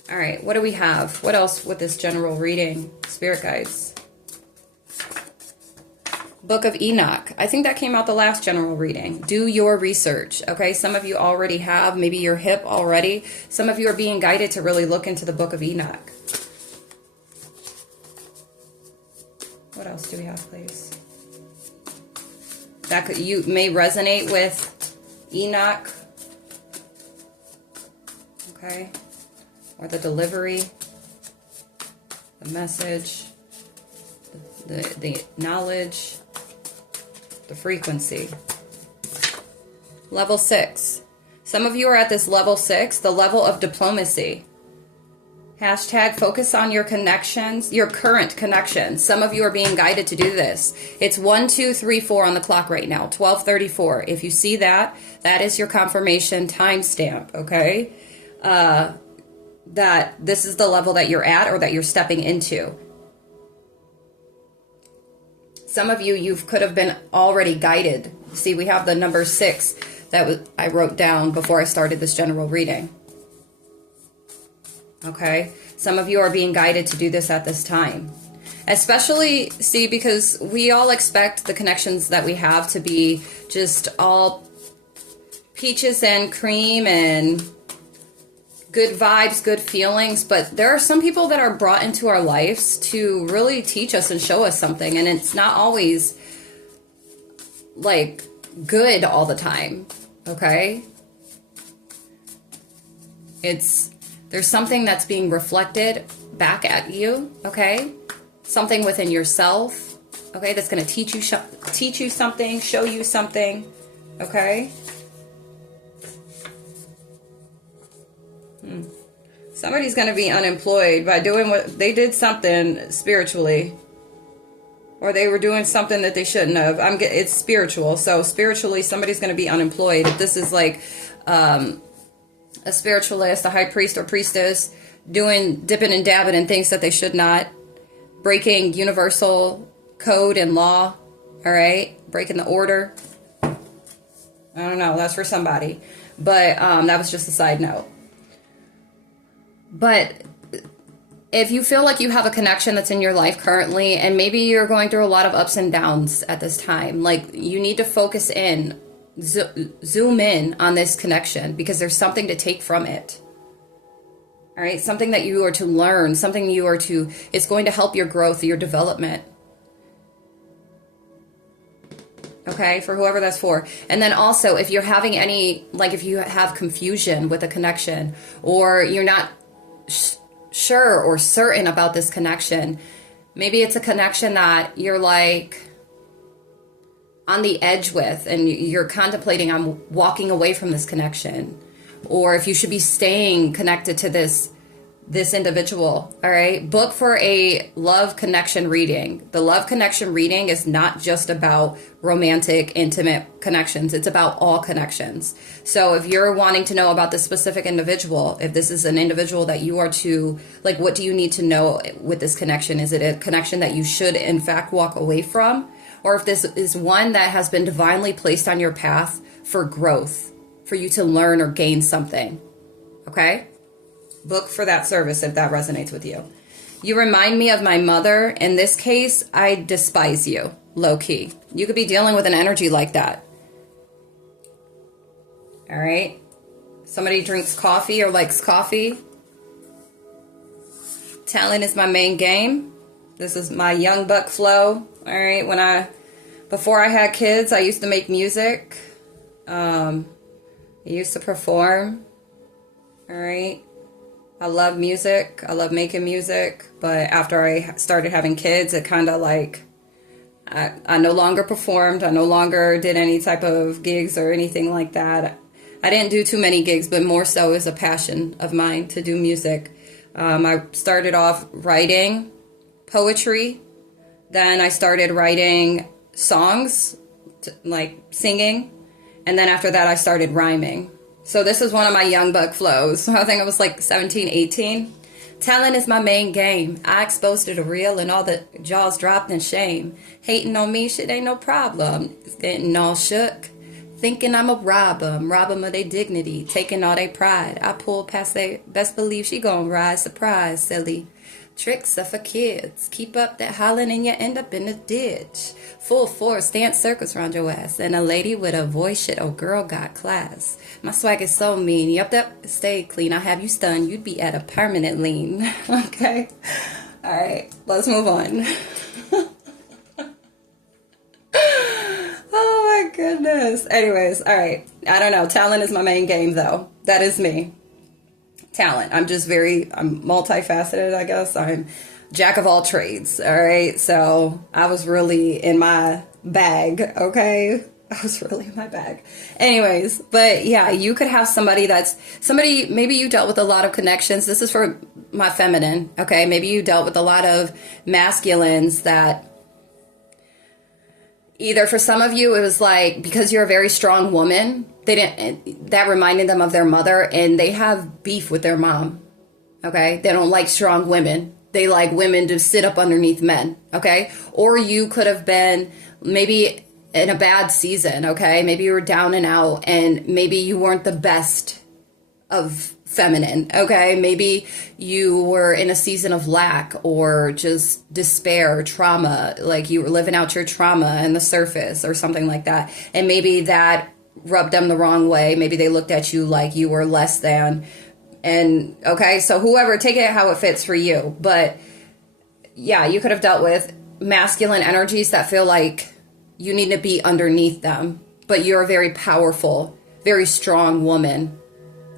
All right. What do we have? What else with this general reading? Spirit guides. Book of Enoch. I think that came out the last general reading. Do your research. Okay, some of you already have. Maybe you're hip already. Some of you are being guided to really look into the Book of Enoch. What else do we have, please? That you may resonate with Enoch. Okay, or the delivery, the message, the knowledge. The frequency. Level 6. Some of you are at this level 6, the level of diplomacy. Hashtag focus on your connections, your current connections. Some of you are being guided to do this. It's 1, 2, 3, 4 on the clock right now, 12:34. If you see that, that is your confirmation timestamp, okay? That this is the level that you're at or that you're stepping into. Some of you could have been already guided. See, we have the number 6 that I wrote down before I started this general reading. Okay? Some of you are being guided to do this at this time. Especially, see, because we all expect the connections that we have to be just all peaches and cream and good vibes, good feelings, but there are some people that are brought into our lives to really teach us and show us something, and it's not always like good all the time, okay? There's something that's being reflected back at you, okay? Something within yourself, Okay, that's going to teach you something, show you something. Okay. Somebody's going to be unemployed by doing what they did, something spiritually, or they were doing something that they shouldn't have. It's spiritual. So spiritually, somebody's going to be unemployed. If this is like a spiritualist, a high priest or priestess, dipping and dabbing in things that they should not, breaking universal code and law, all right, breaking the order. I don't know. That's for somebody. But that was just a side note. But if you feel like you have a connection that's in your life currently, and maybe you're going through a lot of ups and downs at this time, like you need to focus in, zoom in on this connection, because there's something to take from it. All right, something that you are to learn, something it's going to help your growth, your development. Okay, for whoever that's for. And then also, if you're having if you have confusion with a connection, or you're not sure or certain about this connection, maybe it's a connection that you're like on the edge with, and you're contemplating on walking away from this connection, or if you should be staying connected to this individual. All right, book for a love connection reading. The love connection reading is not just about romantic, intimate connections. It's about all connections. So if you're wanting to know about this specific individual, if this is an individual that you are to, like, what do you need to know with this connection? Is it a connection that you should in fact walk away from? Or if this is one that has been divinely placed on your path for growth, for you to learn or gain something. Okay? Book for that service if that resonates with you. You remind me of my mother. In this case, I despise you, low key. You could be dealing with an energy like that. All right. Somebody drinks coffee or likes coffee. Talent is my main game. This is my young buck flow. All right. Before I had kids, I used to make music. I used to perform. All right. I love music. I love making music. But after I started having kids, it kind of like, I no longer performed. I no longer did any type of gigs or anything like that. I didn't do too many gigs, but more so is a passion of mine to do music. I started off writing poetry. Then I started writing songs, like singing. And then after that, I started rhyming. So this is one of my young buck flows. I think I was like 17, 18. Talent is my main game. I exposed to the real and all the jaws dropped in shame. Hating on me, shit ain't no problem. Getting all shook. Thinking I'm a rob 'em of their dignity. Taking all their pride. I pull past they best believe she gon' rise. Surprise, silly. Tricks are for kids. Keep up that hollering and you end up in the ditch. Full force, dance circles around your ass. And a lady with a voice, shit, oh girl got class. My swag is so mean. Yup, that stay clean. I have you stunned. You'd be at a permanent lean. Okay. All right. Let's move on. Oh my goodness. Anyways. All right. I don't know. Talent is my main game though. That is me. Talent. I'm multifaceted, I guess. I'm jack of all trades. All right. So I was really in my bag. Okay. I was really in my bag. Anyways, but yeah, you could have somebody, maybe you dealt with a lot of connections. This is for my feminine. Okay. Maybe you dealt with a lot of masculines that either for some of you, it was like, because you're a very strong woman, that reminded them of their mother, and they have beef with their mom. Okay. They don't like strong women. They like women to sit up underneath men. Okay. Or you could have been maybe in a bad season. Okay. Maybe you were down and out, and maybe you weren't the best of feminine. Okay. Maybe you were in a season of lack or just despair, trauma, like you were living out your trauma in the surface or something like that. And maybe that rubbed them the wrong way. Maybe they looked at you like you were less than. And okay, so whoever, take it how it fits for you. But yeah, you could have dealt with masculine energies that feel like you need to be underneath them, but you're a very powerful, very strong woman,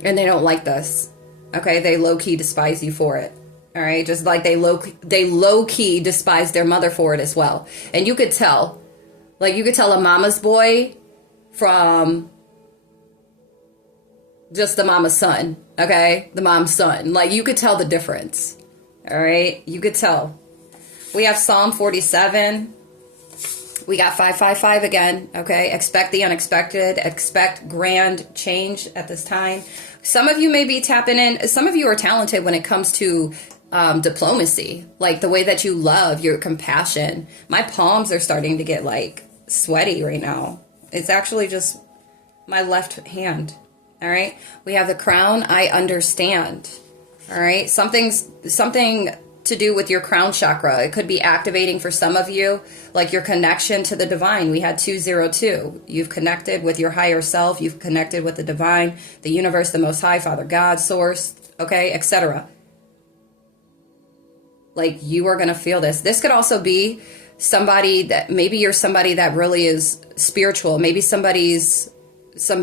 and they don't like this. Okay, they low-key despise you for it. All right, just like they low key despise their mother for it as well. And you could tell, like you could tell a mama's boy from just the mama's son, okay? The mom's son. Like you could tell the difference. All right, you could tell. We have Psalm 47. We got 555 again, okay? Expect the unexpected. Expect grand change at this time. Some of you may be tapping in. Some of you are talented when it comes to diplomacy, like the way that you love, your compassion. My palms are starting to get like sweaty right now. It's actually just my left hand. All right. We have the crown. I understand. All right. Something to do with your crown chakra. It could be activating for some of you, like your connection to the divine. We had 202. You've connected with your higher self. You've connected with the divine, the universe, the most high, Father God, source, okay, etc. Like you are going to feel this. This could also be somebody that maybe you're somebody that really is spiritual. Maybe some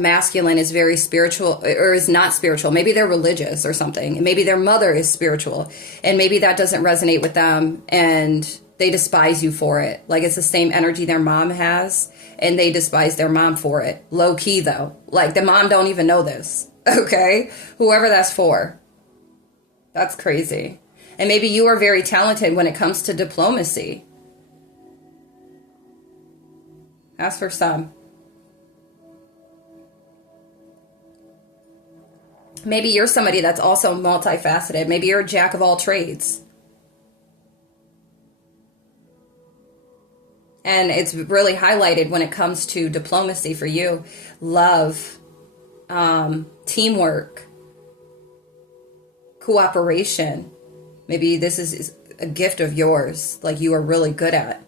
masculine is very spiritual or is not spiritual. Maybe they're religious or something. And maybe their mother is spiritual and maybe that doesn't resonate with them and they despise you for it. Like it's the same energy their mom has and they despise their mom for it. Low key though. Like the mom don't even know this. Okay. Whoever that's for. That's crazy. And maybe you are very talented when it comes to diplomacy. That's for some. Maybe you're somebody that's also multifaceted. Maybe you're a jack of all trades. And it's really highlighted when it comes to diplomacy for you. Love, teamwork, cooperation. Maybe this is a gift of yours, like you are really good at.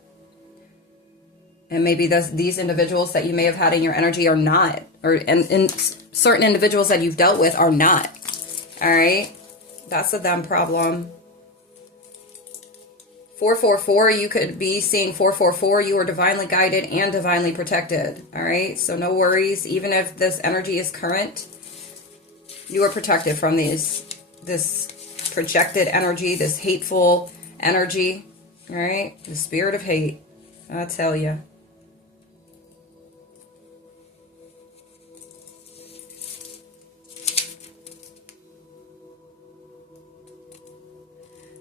And maybe these individuals that you may have had in your energy are not. And certain individuals that you've dealt with are not. All right? That's a them problem. 444, you could be seeing 444. You are divinely guided and divinely protected. All right? So no worries. Even if this energy is current, you are protected from this projected energy, this hateful energy. All right? The spirit of hate. I'll tell you.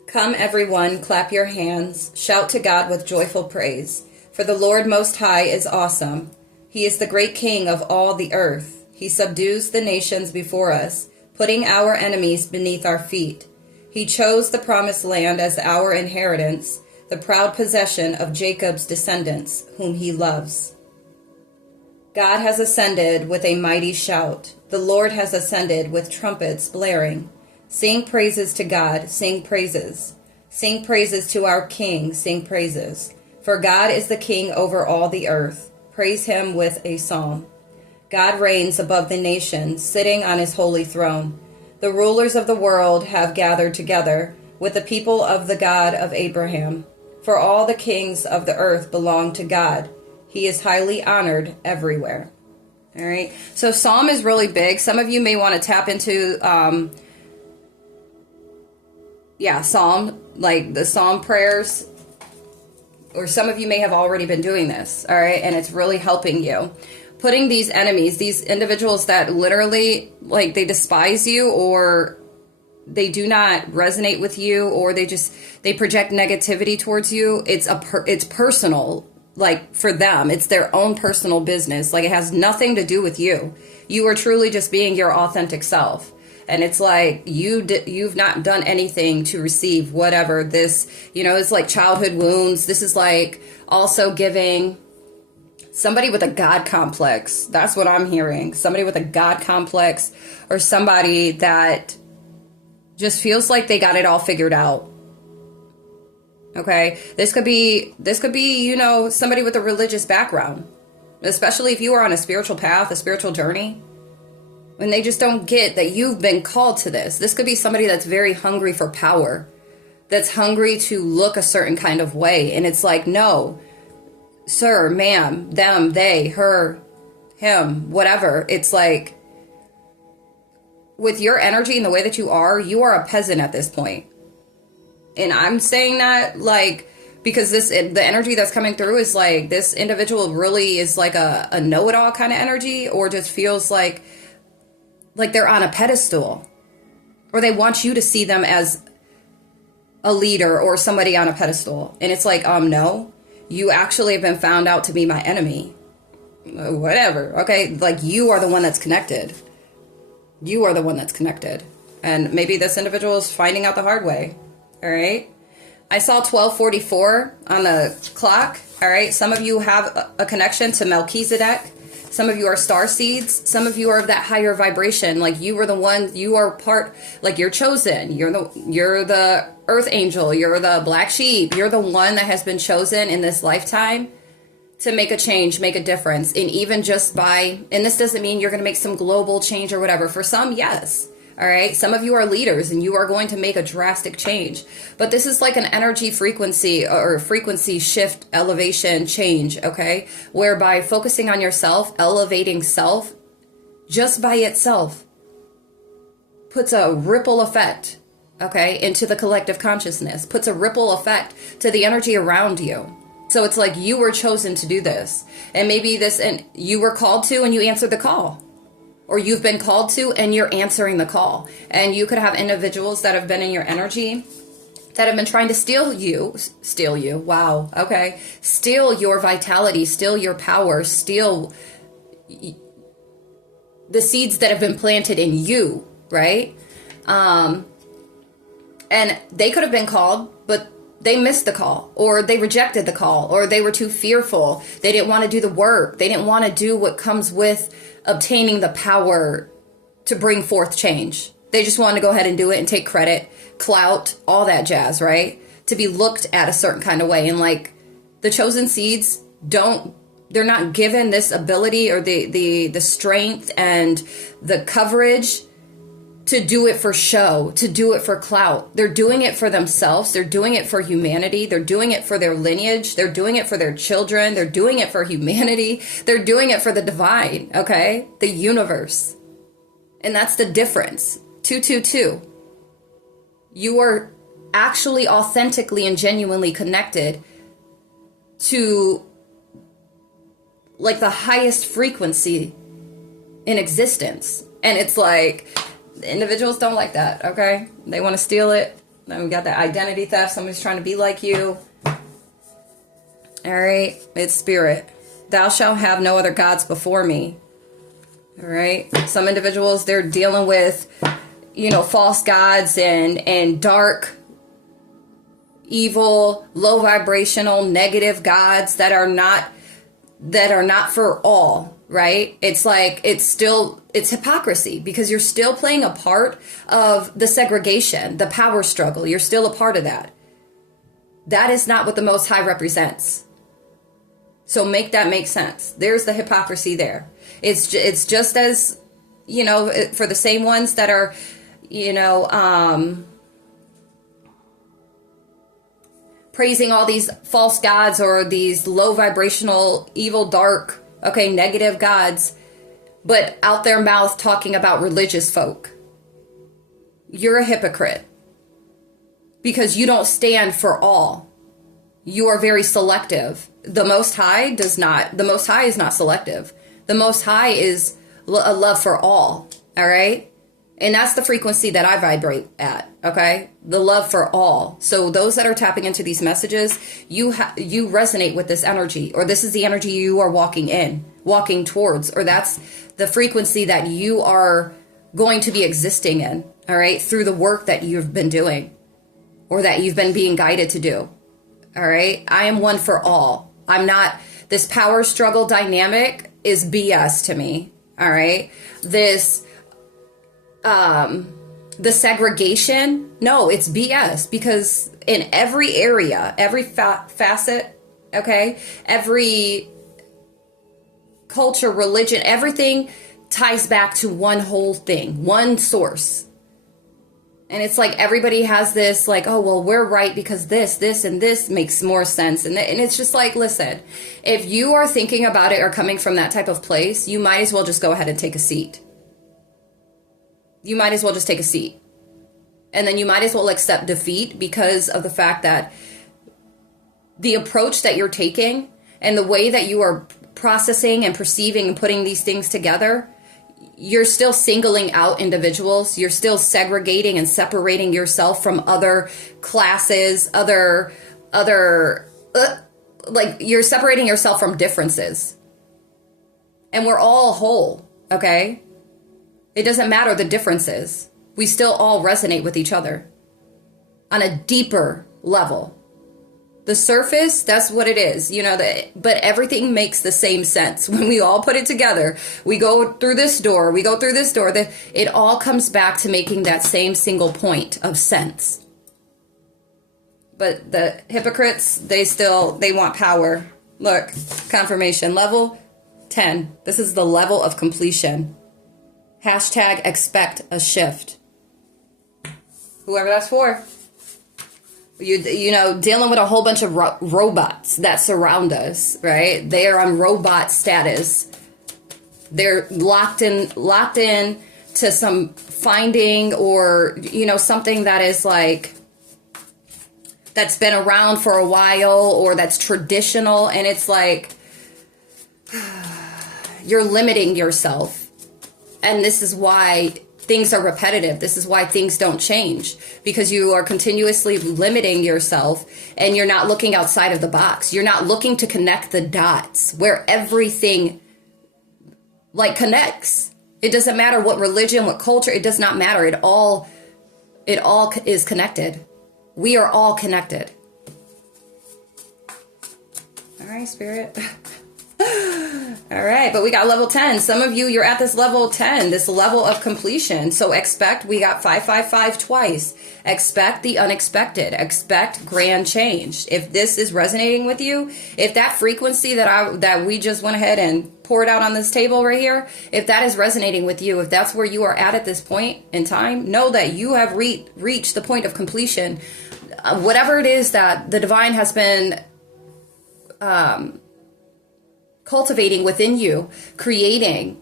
Come everyone, clap your hands, shout to God with joyful praise. For the Lord Most High is awesome. He is the great King of all the earth. He subdues the nations before us, putting our enemies beneath our feet. He chose the promised land as our inheritance, the proud possession of Jacob's descendants, whom he loves. God has ascended with a mighty shout. The Lord has ascended with trumpets blaring. Sing praises to God, sing praises. Sing praises to our King, sing praises. For God is the King over all the earth. Praise him with a psalm. God reigns above the nations, sitting on his holy throne. The rulers of the world have gathered together with the people of the God of Abraham. For all the kings of the earth belong to God. He is highly honored everywhere. All right. So psalm is really big. Some of you may want to tap into psalm, like the psalm prayers, or some of you may have already been doing this, all right, and it's really helping you. Putting these enemies, these individuals that literally, like, they despise you, or they do not resonate with you, or they project negativity towards you, it's personal, like, for them. It's their own personal business. Like, it has nothing to do with you. You are truly just being your authentic self. And it's like you've not done anything to receive whatever this, it's like childhood wounds. This is like also giving somebody with a God complex. That's what I'm hearing. Somebody with a God complex, or somebody that just feels like they got it all figured out. Okay. This could be, somebody with a religious background, especially if you are on a spiritual path, a spiritual journey. When they just don't get that you've been called to this. This could be somebody that's very hungry for power, that's hungry to look a certain kind of way. And it's like, no, sir, ma'am, them, they, her, him, whatever. It's like, with your energy and the way that you are a peasant at this point. And I'm saying that like, because the energy that's coming through is like, this individual really is like a know-it-all kind of energy, or just feels like they're on a pedestal, or they want you to see them as a leader or somebody on a pedestal. And it's like, no, you actually have been found out to be my enemy. Whatever. Okay. Like, you are the one that's connected. You are the one that's connected. And maybe this individual is finding out the hard way. All right. I saw 12:44 on the clock. All right. Some of you have a connection to Melchizedek. Some of you are star seeds. Some of you are of that higher vibration. Like, you were the one, you are part, like, you're chosen. You're the earth angel. You're the black sheep. You're the one that has been chosen in this lifetime to make a change, make a difference. And even just by, and this doesn't mean you're going to make some global change or whatever. For some, yes. All right. Some of you are leaders and you are going to make a drastic change. But this is like an energy frequency or frequency shift, elevation, change. Okay. Whereby focusing on yourself, elevating self just by itself puts a ripple effect, okay, into the collective consciousness, puts a ripple effect to the energy around you. So it's like you were chosen to do this. And maybe and you were called to and you answered the call. Or you've been called to and you're answering the call. And you could have individuals that have been in your energy that have been trying to steal you. Wow. Okay. Steal your vitality, steal your power, steal the seeds that have been planted in you. Right. And they could have been called, but they missed the call, or they rejected the call, or they were too fearful. They didn't want to do the work. They didn't want to do what comes with obtaining the power to bring forth change. They just wanted to go ahead and do it and take credit, clout, all that jazz, right? To be looked at a certain kind of way. And like, the chosen seeds they're not given this ability or the strength and the coverage to do it for show, to do it for clout. They're doing it for themselves. They're doing it for humanity. They're doing it for their lineage. They're doing it for their children. They're doing it for humanity. They're doing it for the divine, okay? The universe. And that's the difference. 222. You are actually authentically and genuinely connected to like the highest frequency in existence. And it's like, individuals don't like that, okay? They want to steal it. Then we got that identity theft. Somebody's trying to be like you. All right? It's spirit. Thou shalt have no other gods before me. All right? Some individuals, they're dealing with, false gods and dark, evil, low vibrational, negative gods that are not for all. Right? It's like, it's hypocrisy, because you're still playing a part of the segregation, the power struggle. You're still a part of that. That is not what the Most High represents. So make that make sense. There's the hypocrisy there. It's just as, for the same ones that are, praising all these false gods or these low vibrational, evil, dark, okay, negative gods, but out their mouth talking about religious folk. You're a hypocrite, because you don't stand for all. You are very selective. The Most High is not selective. The Most High is a love for all. All right. And that's the frequency that I vibrate at. Okay. The love for all. So those that are tapping into these messages, you resonate with this energy, or this is the energy you are walking towards, or that's the frequency that you are going to be existing in. All right. Through the work that you've been doing, or that you've been being guided to do. All right. I am one for all. I'm not, this power struggle dynamic is BS to me. All right. The segregation, no, it's BS, because in every area, every facet, okay, every culture, religion, everything ties back to one whole thing, one source. And it's like everybody has this like, oh, well, we're right because this, and this makes more sense. And it's just like, listen, if you are thinking about it or coming from that type of place, you might as well just go ahead and take a seat. You might as well just take a seat. And then you might as well accept defeat because of the fact that the approach that you're taking and the way that you are processing and perceiving and putting these things together, you're still singling out individuals. You're still segregating and separating yourself from other classes, like you're separating yourself from differences. And we're all whole, okay? It doesn't matter the differences. We still all resonate with each other on a deeper level. The surface, that's what it is, but everything makes the same sense. When we all put it together, we go through this door, it all comes back to making that same single point of sense. But the hypocrites, they want power. Look, confirmation, level 10. This is the level of completion. Hashtag expect a shift. Whoever that's for. Dealing with a whole bunch of robots that surround us, right? They are on robot status. They're locked in to some finding or, something that is like, that's been around for a while or that's traditional. And it's like, you're limiting yourself. And this is why things are repetitive. This is why things don't change, because you are continuously limiting yourself and you're not looking outside of the box. You're not looking to connect the dots where everything connects. It doesn't matter what religion, what culture, it does not matter. It all is connected. We are all connected. All right, Spirit. All right, but we got level 10. Some of you, you're at this level 10, this level of completion. So expect, we got 555 twice. Expect the unexpected. Expect grand change. If this is resonating with you, if that frequency that we just went ahead and poured out on this table right here, if that is resonating with you, if that's where you are at this point in time, know that you have reached the point of completion. Whatever it is that the divine has been cultivating within you, creating,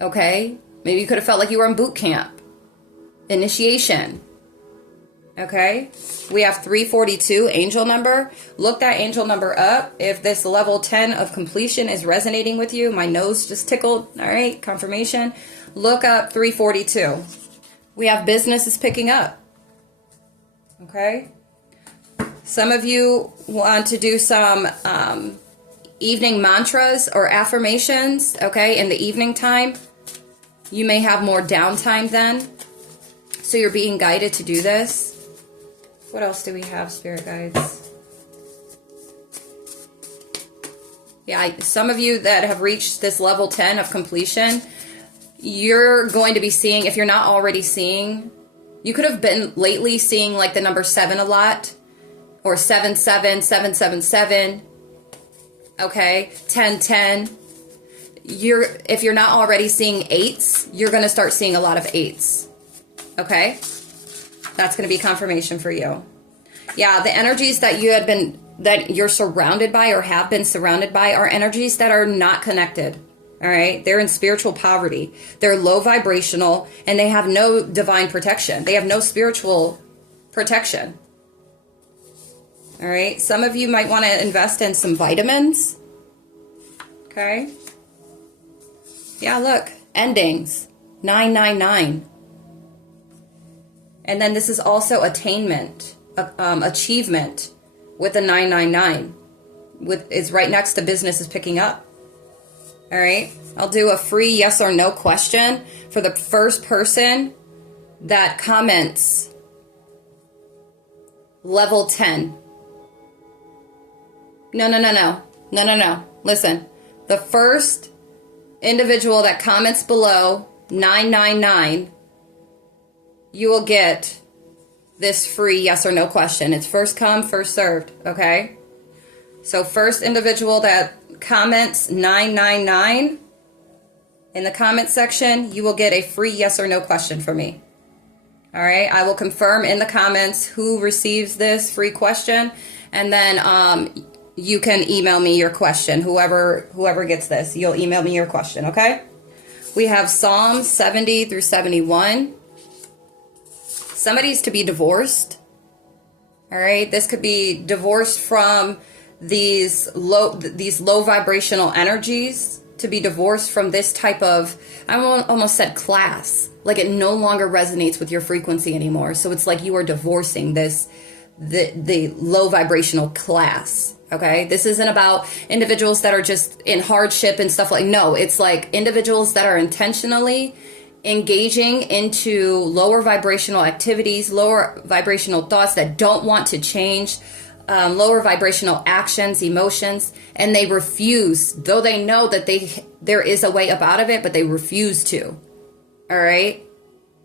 okay? Maybe you could have felt like you were in boot camp. Initiation, okay? We have 342, angel number. Look that angel number up. If this level 10 of completion is resonating with you, my nose just tickled, all right? Confirmation. Look up 342. We have business is picking up, okay? Some of you want to do some evening mantras or affirmations, okay, in the evening time. You may have more downtime then, so you're being guided to do this. What else do we have, spirit guides? Yeah, some of you that have reached this level 10 of completion, you're going to be seeing, if you're not already seeing, you could have been lately seeing like the number 7 a lot, or 77, 777. Okay, 1010. If you're not already seeing 8s, you're going to start seeing a lot of 8s. Okay? That's going to be confirmation for you. Yeah, the energies that you're surrounded by or have been surrounded by are energies that are not connected. All right? They're in spiritual poverty. They're low vibrational and they have no divine protection. They have no spiritual protection. All right, some of you might want to invest in some vitamins. Okay. Yeah, look, endings, 999. And then this is also attainment, achievement with a 999. It's right next to business is picking up. All right, I'll do a free yes or no question for the first person that comments level 10. No. Listen, the first individual that comments below 999, you will get this free yes or no question. It's first come, first served, okay? So first individual that comments 999 in the comment section, you will get a free yes or no question from me. All right, I will confirm in the comments who receives this free question, and then you can email me your question. Whoever gets this, you'll email me your question, okay? We have Psalm 70 through 71. Somebody's to be divorced. All right. This could be divorced from these low vibrational energies, to be divorced from this type of, I almost said class, like it no longer resonates with your frequency anymore. So it's like you are divorcing the low vibrational class. Okay. This isn't about individuals that are just in hardship and stuff like, no, it's like individuals that are intentionally engaging into lower vibrational activities, lower vibrational thoughts that don't want to change, lower vibrational actions, emotions, and they refuse, though they know that there is a way up out of it, but they refuse to. All right?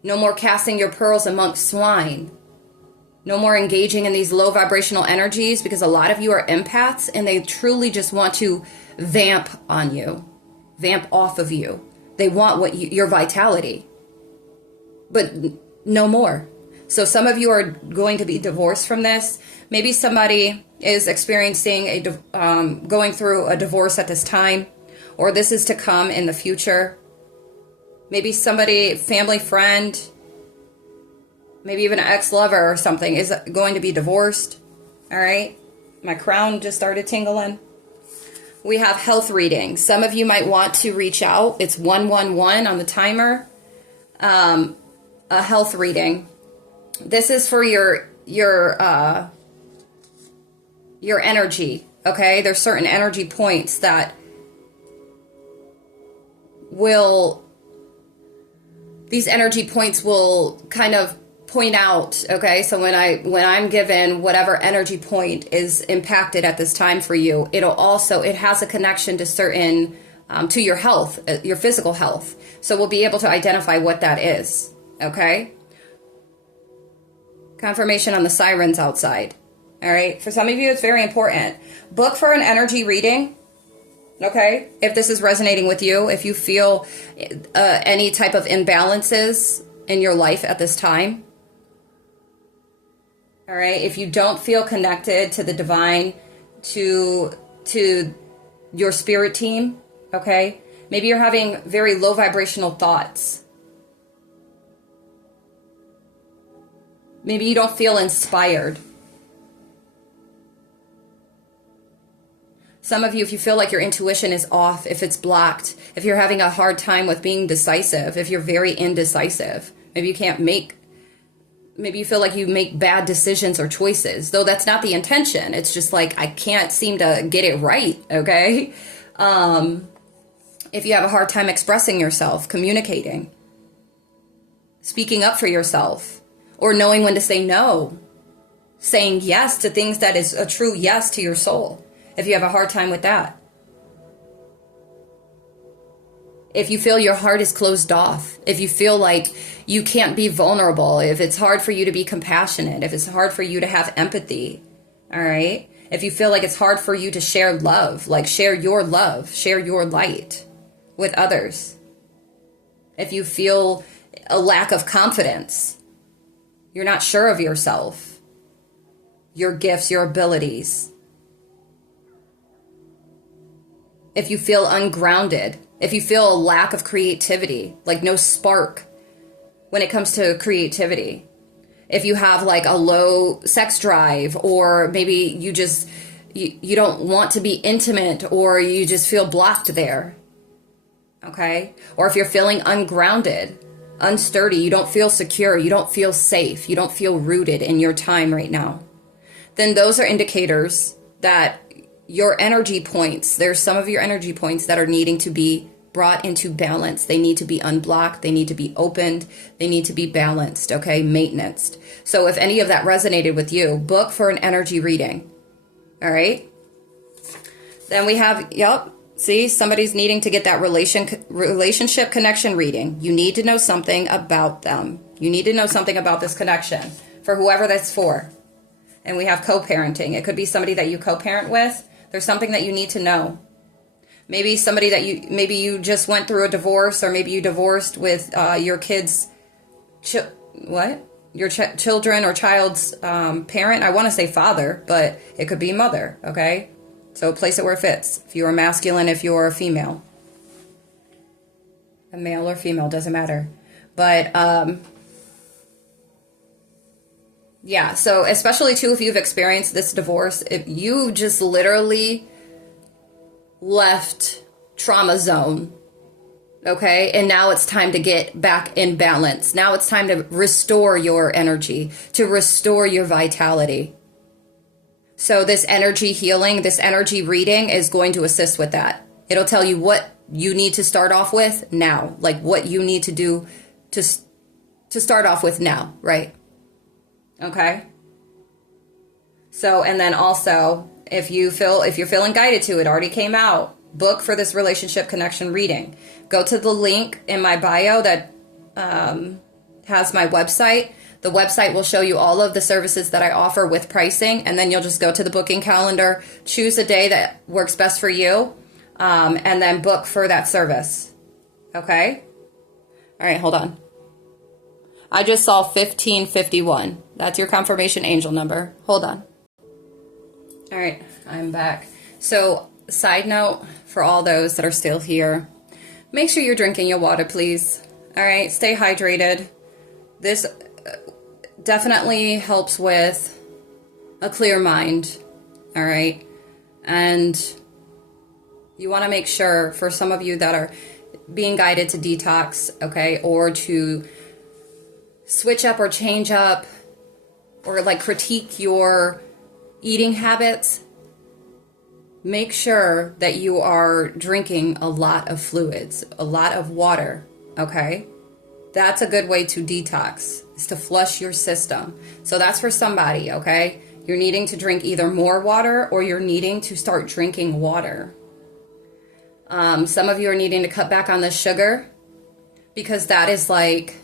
No more casting your pearls amongst swine. No more engaging in these low vibrational energies, because a lot of you are empaths and they truly just want to vamp on you, vamp off of you. They want your vitality, but no more. So some of you are going to be divorced from this. Maybe somebody is experiencing going through a divorce at this time, or this is to come in the future. Maybe somebody, family friend, maybe even an ex-lover or something is going to be divorced. All right. My crown just started tingling. We have health reading. Some of you might want to reach out. It's 111 on the timer. A health reading. This is for your energy. Okay, there's certain energy points that these energy points will kind of point out. Okay, so when I'm given whatever energy point is impacted at this time for you, it has a connection to certain to your health, your physical health. So we'll be able to identify what that is. Okay. Confirmation on the sirens outside. All right. For some of you, it's very important. Book for an energy reading. Okay. If this is resonating with you, if you feel any type of imbalances in your life at this time. All right. If you don't feel connected to the divine, to your spirit team. Okay. Maybe you're having very low vibrational thoughts. Maybe you don't feel inspired. Some of you, if you feel like your intuition is off, if it's blocked, if you're having a hard time with being decisive, if you're very indecisive, maybe you feel like you make bad decisions or choices, though that's not the intention. It's just like, I can't seem to get it right. Okay. If you have a hard time expressing yourself, communicating, speaking up for yourself, or knowing when to say no, saying yes to things that is a true yes to your soul. If you have a hard time with that. If you feel your heart is closed off, if you feel like you can't be vulnerable, if it's hard for you to be compassionate, if it's hard for you to have empathy, all right? If you feel like it's hard for you to share love, like share your light with others. If you feel a lack of confidence, you're not sure of yourself, your gifts, your abilities. If you feel ungrounded, if you feel a lack of creativity, like no spark when it comes to creativity. If you have like a low sex drive, or maybe you don't want to be intimate, or you just feel blocked there. Okay? Or if you're feeling ungrounded, unsturdy, you don't feel secure, you don't feel safe, you don't feel rooted in your time right now, then those are indicators that your energy points, there's some of your energy points that are needing to be brought into balance. They need to be unblocked. They need to be opened. They need to be balanced, okay? Maintenanced. So if any of that resonated with you, book for an energy reading, all right? Then we have, see, somebody's needing to get that relationship connection reading. You need to know something about them. You need to know something about this connection for whoever that's for. And we have co-parenting. It could be somebody that you co-parent with. There's something that you need to know. Maybe somebody that you just went through a divorce, or maybe you divorced with your kids, your children or child's parent. I want to say father, but it could be mother, okay? So place it where it fits. If you're masculine, if you're a female. A male or female, doesn't matter. But Yeah, so especially too if you've experienced this divorce, if you just literally left trauma zone, okay? And now it's time to get back in balance. Now it's time to restore your energy, to restore your vitality. So this energy healing, this energy reading is going to assist with that. It'll tell you what you need to start off with now, like what you need to do to start off with now, right? Okay. So, and then also, if you're feeling guided to, it already came out, book for this relationship connection reading. Go to the link in my bio that has my website. The website will show you all of the services that I offer with pricing, and then you'll just go to the booking calendar, choose a day that works best for you, and then book for that service. Okay? All right, hold on. I just saw 1551. That's your confirmation angel number. Hold on. All right, I'm back. So, side note for all those that are still here, make sure you're drinking your water, please. All right, stay hydrated. This definitely helps with a clear mind. All right, and you want to make sure, for some of you that are being guided to detox, okay, or to switch up or change up or like critique your eating habits, make sure that you are drinking a lot of fluids, a lot of water, okay? That's a good way to detox, is to flush your system. So that's for somebody, okay? You're needing to drink either more water or you're needing to start drinking water. Some of you are needing to cut back on the sugar because that is like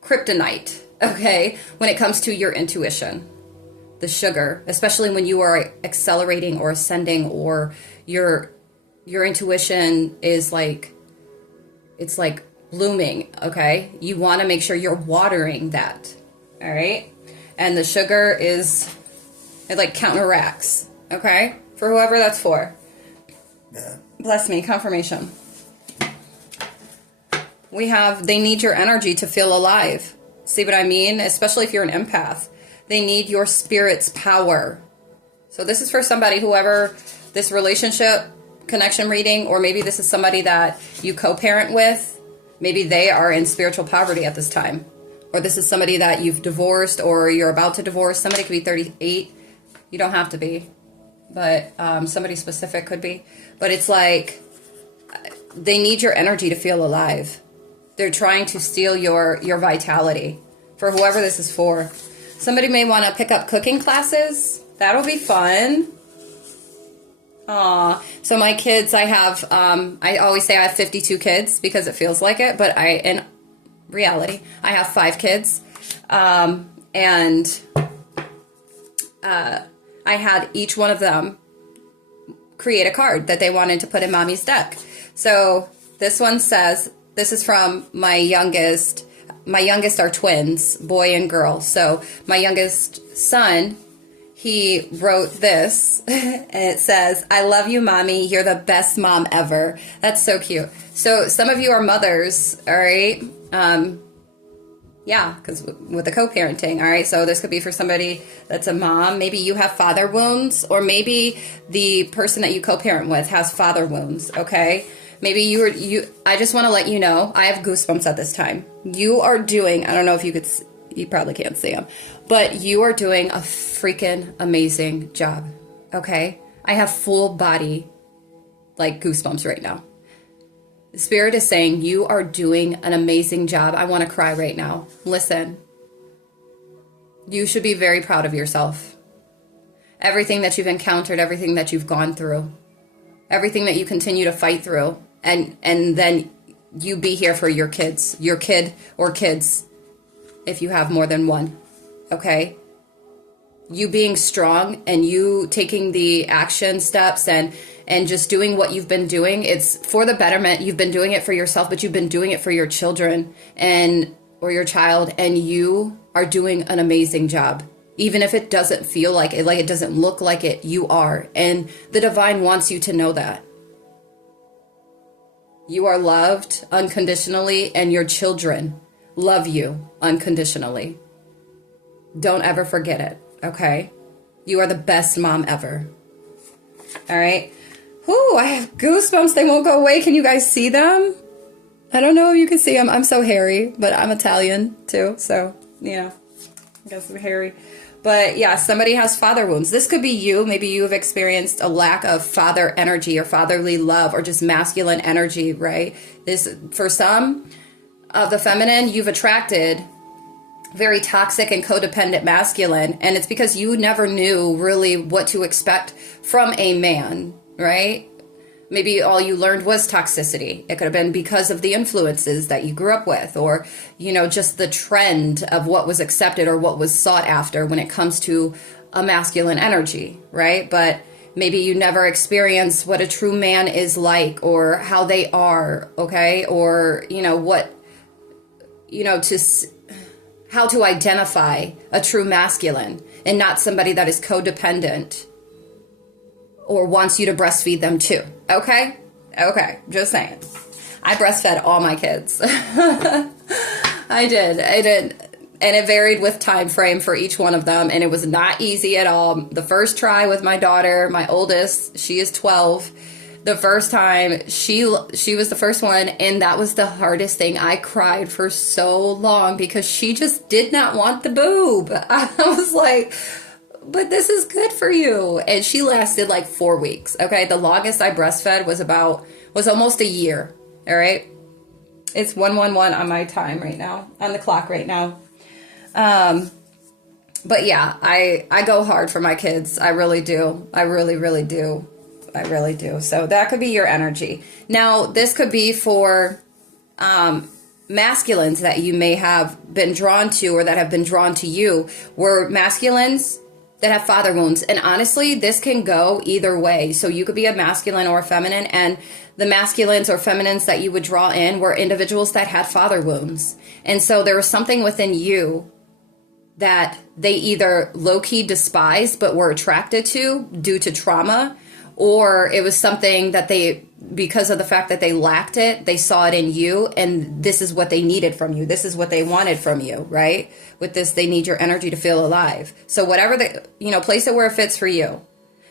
kryptonite, okay, when it comes to your intuition. The sugar, especially when you are accelerating or ascending, or your intuition is like, it's like blooming, okay? You want to make sure you're watering that, all right? And the sugar it like counteracts, okay? For whoever that's for. Yeah. Bless me, confirmation. They need your energy to feel alive. See what I mean? Especially if you're an empath. They need your spirit's power. So this is for somebody, whoever this relationship connection reading, or maybe this is somebody that you co-parent with. Maybe they are in spiritual poverty at this time. Or this is somebody that you've divorced or you're about to divorce. Somebody could be 38. You don't have to be. But somebody specific could be. But it's like they need your energy to feel alive. They're trying to steal your vitality. For whoever this is for. Somebody may want to pick up cooking classes. That'll be fun. Aw. So my kids, I have, I always say I have 52 kids because it feels like it. But in reality, I have 5 kids. And I had each one of them create a card that they wanted to put in mommy's deck. So this one says, this is from my youngest. My youngest are twins, boy and girl. So my youngest son, he wrote this, and it says, "I love you, mommy. You're the best mom ever." That's so cute. So some of you are mothers, all right? Yeah, because with the co-parenting, all right? So this could be for somebody that's a mom. Maybe you have father wounds, or maybe the person that you co-parent with has father wounds, okay? Maybe I just want to let you know, I have goosebumps at this time. You are doing, I don't know if you probably can't see them, but you are doing a freaking amazing job, okay? I have full body, like, goosebumps right now. The Spirit is saying you are doing an amazing job. I want to cry right now. Listen, you should be very proud of yourself. Everything that you've encountered, everything that you've gone through, everything that you continue to fight through, and then you be here for your kids, your kid or kids, if you have more than one, okay? You being strong and you taking the action steps and just doing what you've been doing, it's for the betterment. You've been doing it for yourself, but you've been doing it for your children or your child, and you are doing an amazing job. Even if it doesn't feel like it, like it doesn't look like it, you are. And the divine wants you to know that. You are loved unconditionally, and your children love you unconditionally. Don't ever forget it, okay? You are the best mom ever. All right? Ooh, I have goosebumps. They won't go away. Can you guys see them? I don't know if you can see them. I'm so hairy, but I'm Italian too. So, I guess I'm hairy. But yeah, somebody has father wounds. This could be you. Maybe you have experienced a lack of father energy or fatherly love or just masculine energy, right? This, for some of the feminine, you've attracted very toxic and codependent masculine. And it's because you never knew really what to expect from a man, right? Maybe all you learned was toxicity. It could have been because of the influences that you grew up with, or, just the trend of what was accepted or what was sought after when it comes to a masculine energy, right? But maybe you never experienced what a true man is like or how they are, okay? Or, how to identify a true masculine and not somebody that is codependent or wants you to breastfeed them too. Okay? Okay. Just saying. I breastfed all my kids. I did. And it varied with time frame for each one of them. And it was not easy at all. The first try with my daughter, my oldest, she is 12. The first time, she was the first one. And that was the hardest thing. I cried for so long because she just did not want the boob. I was like, but this is good for you. And she lasted like 4 weeks. Okay. The longest I breastfed was almost a year. All right. It's 1:11 on my time right now, on the clock right now. But yeah, I go hard for my kids. I really do. I really, really do. I really do. So that could be your energy. Now, this could be for, masculines that you may have been drawn to or that have been drawn to you, were masculines that have father wounds. And honestly, this can go either way. So you could be a masculine or a feminine, and the masculines or feminines that you would draw in were individuals that had father wounds. And so there was something within you that they either low-key despised but were attracted to due to trauma, or it was something that they, because of the fact that they lacked it, they saw it in you, and this is what they needed from you. This is what they wanted from you, right? With this, they need your energy to feel alive. So whatever place it where it fits for you.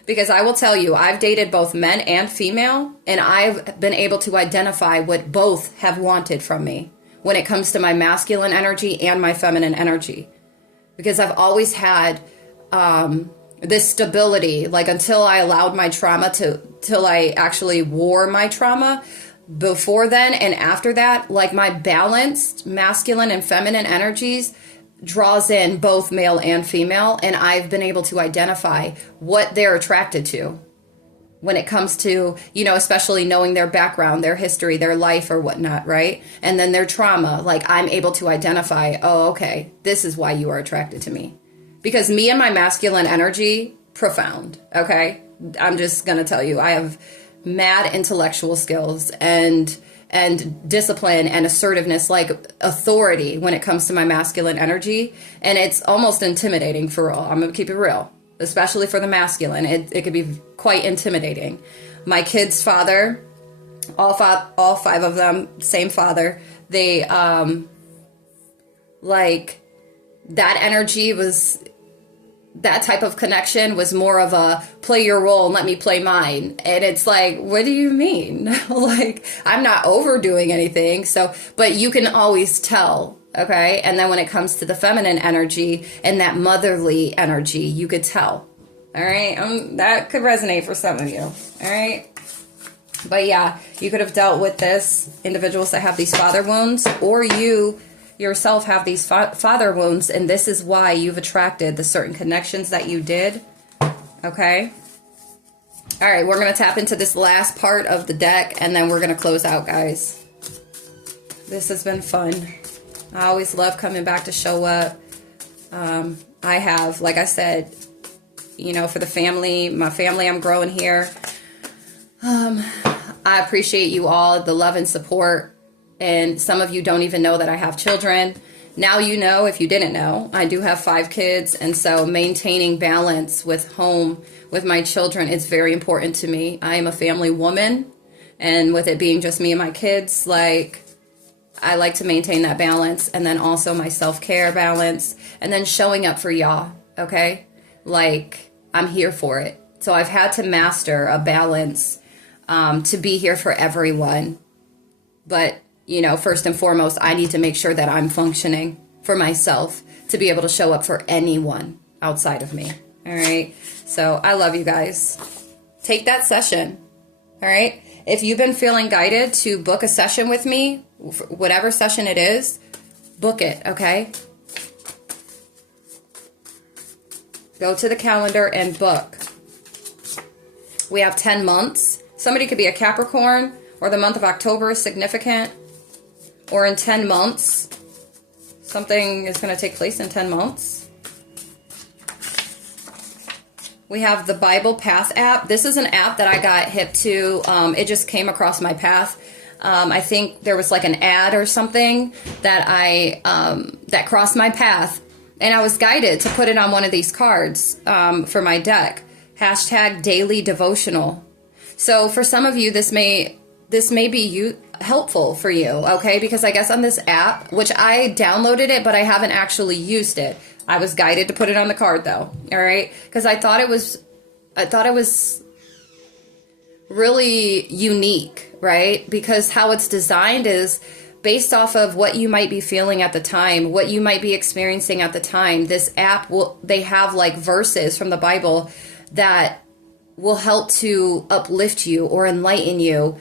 Because I will tell you, I've dated both men and female, and I've been able to identify what both have wanted from me when it comes to my masculine energy and my feminine energy. Because I've always had this stability, like until I allowed my trauma till I actually wore my trauma. Before then and after that, like my balanced masculine and feminine energies draws in both male and female, and I've been able to identify what they're attracted to when it comes to, especially knowing their background, their history, their life or whatnot, right? And then their trauma, like I'm able to identify, oh, okay, this is why you are attracted to me. Because me and my masculine energy, profound, okay? I'm just going to tell you, I have mad intellectual skills and discipline and assertiveness, like authority when it comes to my masculine energy. And it's almost intimidating for all. I'm going to keep it real, especially for the masculine. It could be quite intimidating. My kid's father, all five of them, same father, they, that energy was, that type of connection was more of a play your role and let me play mine. And it's like, what do you mean? Like, I'm not overdoing anything. So, but you can always tell. Okay. And then when it comes to the feminine energy and that motherly energy, you could tell. All right. That could resonate for some of you. All right. But yeah, you could have dealt with this, individuals that have these father wounds, or you yourself have these father wounds, and this is why you've attracted the certain connections that you did. Okay. All right. We're going to tap into this last part of the deck, and then we're going to close out, guys. This has been fun. I always love coming back to show up. I have, like I said, for the family, my family, I'm growing here. I appreciate you all, the love and support. And some of you don't even know that I have children. Now you know, if you didn't know, I do have 5 kids. And so maintaining balance with home, with my children, is very important to me. I am a family woman. And with it being just me and my kids, like, I like to maintain that balance, and then also my self-care balance, and then showing up for y'all, okay? Like, I'm here for it. So I've had to master a balance to be here for everyone. But, you know, first and foremost, I need to make sure that I'm functioning for myself to be able to show up for anyone outside of me. All right. So I love you guys. Take that session. All right. If you've been feeling guided to book a session with me, whatever session it is, book it. Okay. Go to the calendar and book. We have 10 months. Somebody could be a Capricorn, or the month of October is significant, or in 10 months. Something is going to take place in 10 months. We have the Bible Path app. This is an app that I got hip to. It just came across my path. I think there was like an ad or something that that crossed my path, and I was guided to put it on one of these cards for my deck. Hashtag daily devotional. So for some of you, this may be helpful for you, okay? Because I guess on this app, which I downloaded it, but I haven't actually used it. I was guided to put it on the card though, all right? Because I thought it was really unique, right? Because how it's designed is based off of what you might be feeling at the time, what you might be experiencing at the time. This app they have like verses from the Bible that will help to uplift you or enlighten you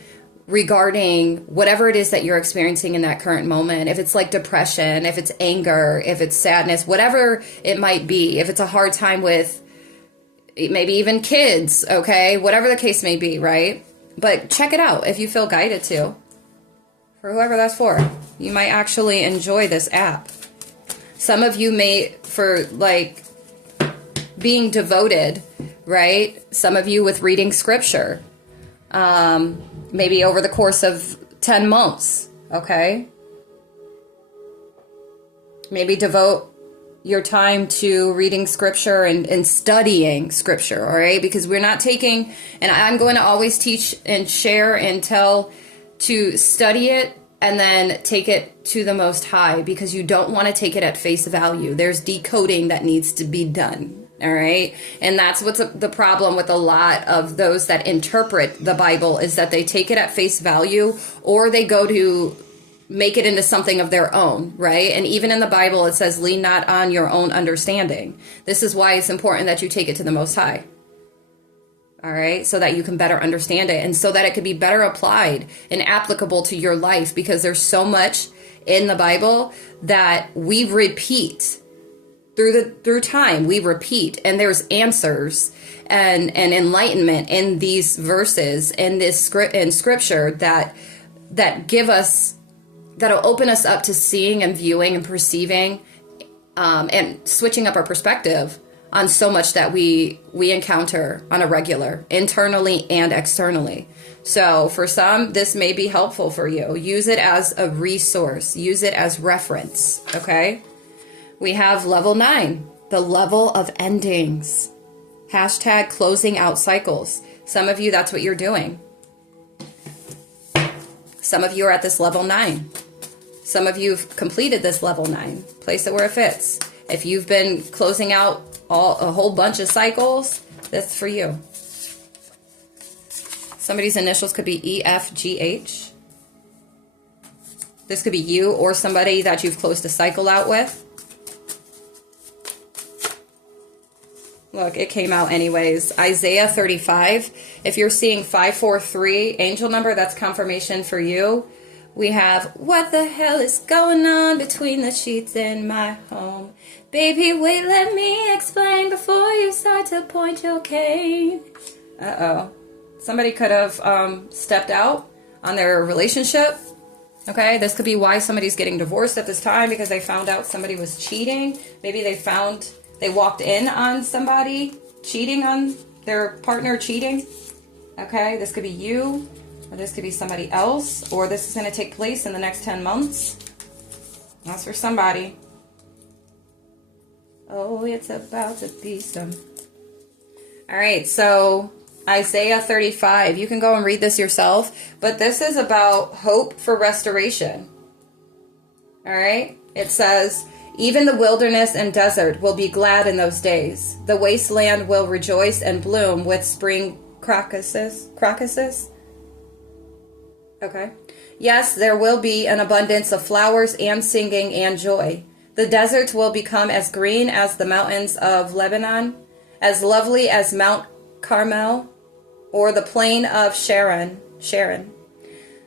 regarding whatever it is that you're experiencing in that current moment. If it's like depression, if it's anger, if it's sadness, whatever it might be, if it's a hard time with maybe even kids, okay, whatever the case may be, right? But check it out if you feel guided to. For whoever that's for, you might actually enjoy this app. Some of you may, for like being devoted, right? Some of you with reading scripture. Maybe over the course of 10 months, okay? Maybe devote your time to reading scripture and studying scripture, all right? Because we're not taking, and I'm going to always teach and share and tell to study it and then take it to the Most High, because you don't want to take it at face value. There's decoding that needs to be done. All right. And that's what's the problem with a lot of those that interpret the Bible, is that they take it at face value, or they go to make it into something of their own. Right. And even in the Bible, it says, lean not on your own understanding. This is why it's important that you take it to the Most High. All right. So that you can better understand it, and so that it can be better applied and applicable to your life, because there's so much in the Bible that we repeat. Through time, we repeat, and there's answers and enlightenment in these verses, in this script, in scripture that give us, that'll open us up to seeing and viewing and perceiving, and switching up our perspective on so much that we encounter on a regular, internally and externally. So for some, this may be helpful for you. Use it as a resource. Use it as reference. Okay. We have level 9, the level of endings. Hashtag closing out cycles. Some of you, that's what you're doing. Some of you are at this level 9. Some of you have completed this level 9. Place it where it fits. If you've been closing out a whole bunch of cycles, that's for you. Somebody's initials could be EFGH. This could be you or somebody that you've closed a cycle out with. Look, it came out anyways. Isaiah 35. If you're seeing 543 angel number, that's confirmation for you. We have, what the hell is going on between the sheets in my home? Baby, wait, let me explain before you start to point your cane. Uh-oh. Somebody could have stepped out on their relationship. Okay, this could be why somebody's getting divorced at this time, because they found out somebody was cheating. Maybe they walked in on somebody cheating on their partner cheating. Okay, this could be you, or this could be somebody else, or this is going to take place in the next 10 months. That's for somebody. Oh, it's about to be some. All right, so Isaiah 35. You can go and read this yourself, but this is about hope for restoration. All right. It says, even the wilderness and desert will be glad in those days. The wasteland will rejoice and bloom with spring crocuses. Crocuses? Okay. Yes, there will be an abundance of flowers and singing and joy. The deserts will become as green as the mountains of Lebanon, as lovely as Mount Carmel or the plain of Sharon.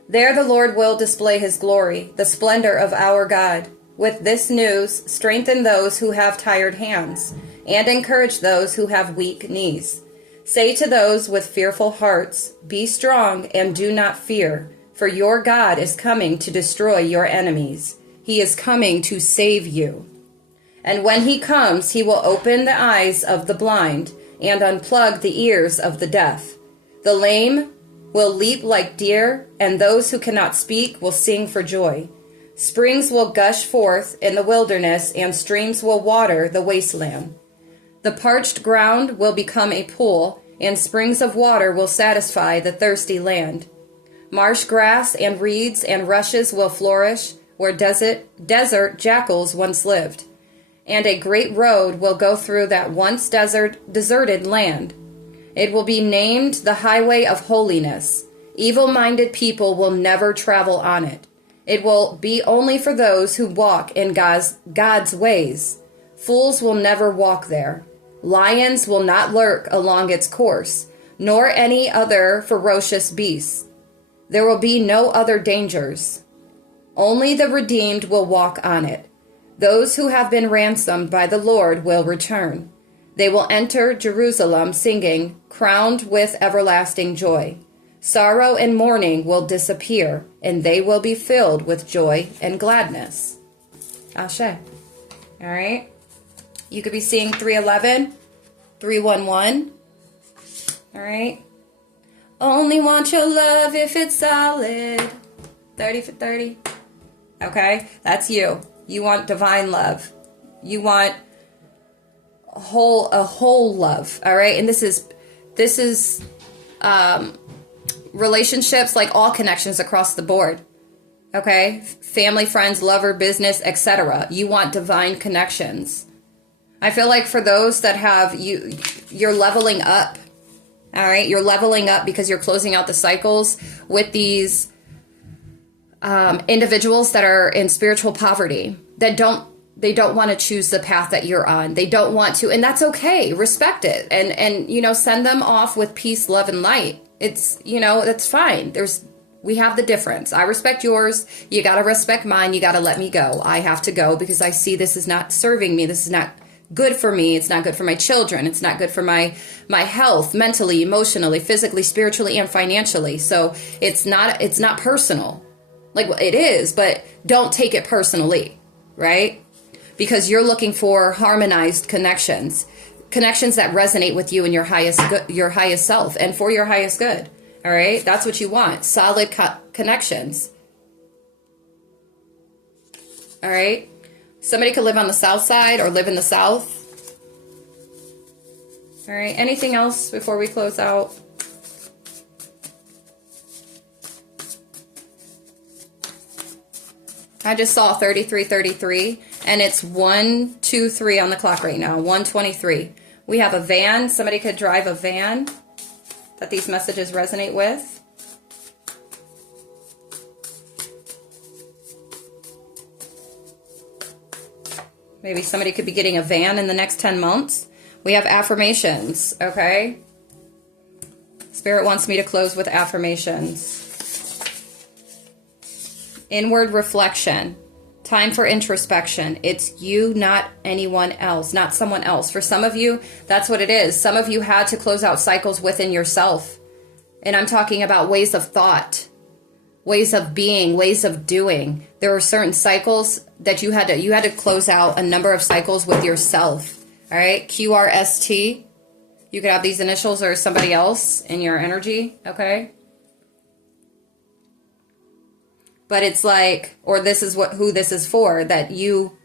There the Lord will display his glory, the splendor of our God. With this news, strengthen those who have tired hands, and encourage those who have weak knees. Say to those with fearful hearts, be strong and do not fear, for your God is coming to destroy your enemies. He is coming to save you. And when he comes, he will open the eyes of the blind and unplug the ears of the deaf. The lame will leap like deer, and those who cannot speak will sing for joy. Springs will gush forth in the wilderness, and streams will water the wasteland. The parched ground will become a pool, and springs of water will satisfy the thirsty land. Marsh grass and reeds and rushes will flourish where desert jackals once lived. And a great road will go through that once deserted land. It will be named the Highway of Holiness. Evil-minded people will never travel on it. It will be only for those who walk in God's ways. Fools will never walk there. Lions will not lurk along its course, nor any other ferocious beasts. There will be no other dangers. Only the redeemed will walk on it. Those who have been ransomed by the Lord will return. They will enter Jerusalem singing, crowned with everlasting joy. Sorrow and mourning will disappear, and they will be filled with joy and gladness. Ashe. All right. You could be seeing 311, 311. All right. Only want your love if it's solid. 30 for 30. Okay. That's you. You want divine love. You want a whole love. All right. And this is relationships, like all connections across the board. Okay. Family, friends, lover, business, etc. You want divine connections. I feel like for those that have you're leveling up. All right. You're leveling up because you're closing out the cycles with these individuals that are in spiritual poverty, that they don't want to choose the path that you're on. They don't want to, and that's okay. Respect it. And send them off with peace, love, and light. It's, that's fine. We have the difference. I respect yours. You got to respect mine. You got to let me go. I have to go because I see this is not serving me. This is not good for me. It's not good for my children. It's not good for my health, mentally, emotionally, physically, spiritually, and financially. So it's not personal. Like, it is, but don't take it personally, right? Because you're looking for harmonized connections that resonate with you and your highest self, and for your highest good. All right, that's what you want. Solid connections. All right, somebody could live on the south side or live in the south. All right, anything else before we close out? I just saw 3333, and it's 123 on the clock right now, 123. We have a van. Somebody could drive a van that these messages resonate with. Maybe somebody could be getting a van in the next 10 months. We have affirmations, okay? Spirit wants me to close with affirmations. Inward reflection. Time for introspection. It's you, not anyone else, not someone else. For some of you, that's what it is. Some of you had to close out cycles within yourself. And I'm talking about ways of thought, ways of being, ways of doing. There are certain cycles that you had to close out a number of cycles with yourself. All right. QRST. You could have these initials or somebody else in your energy. Okay. But it's like, or this is who this is for, that you,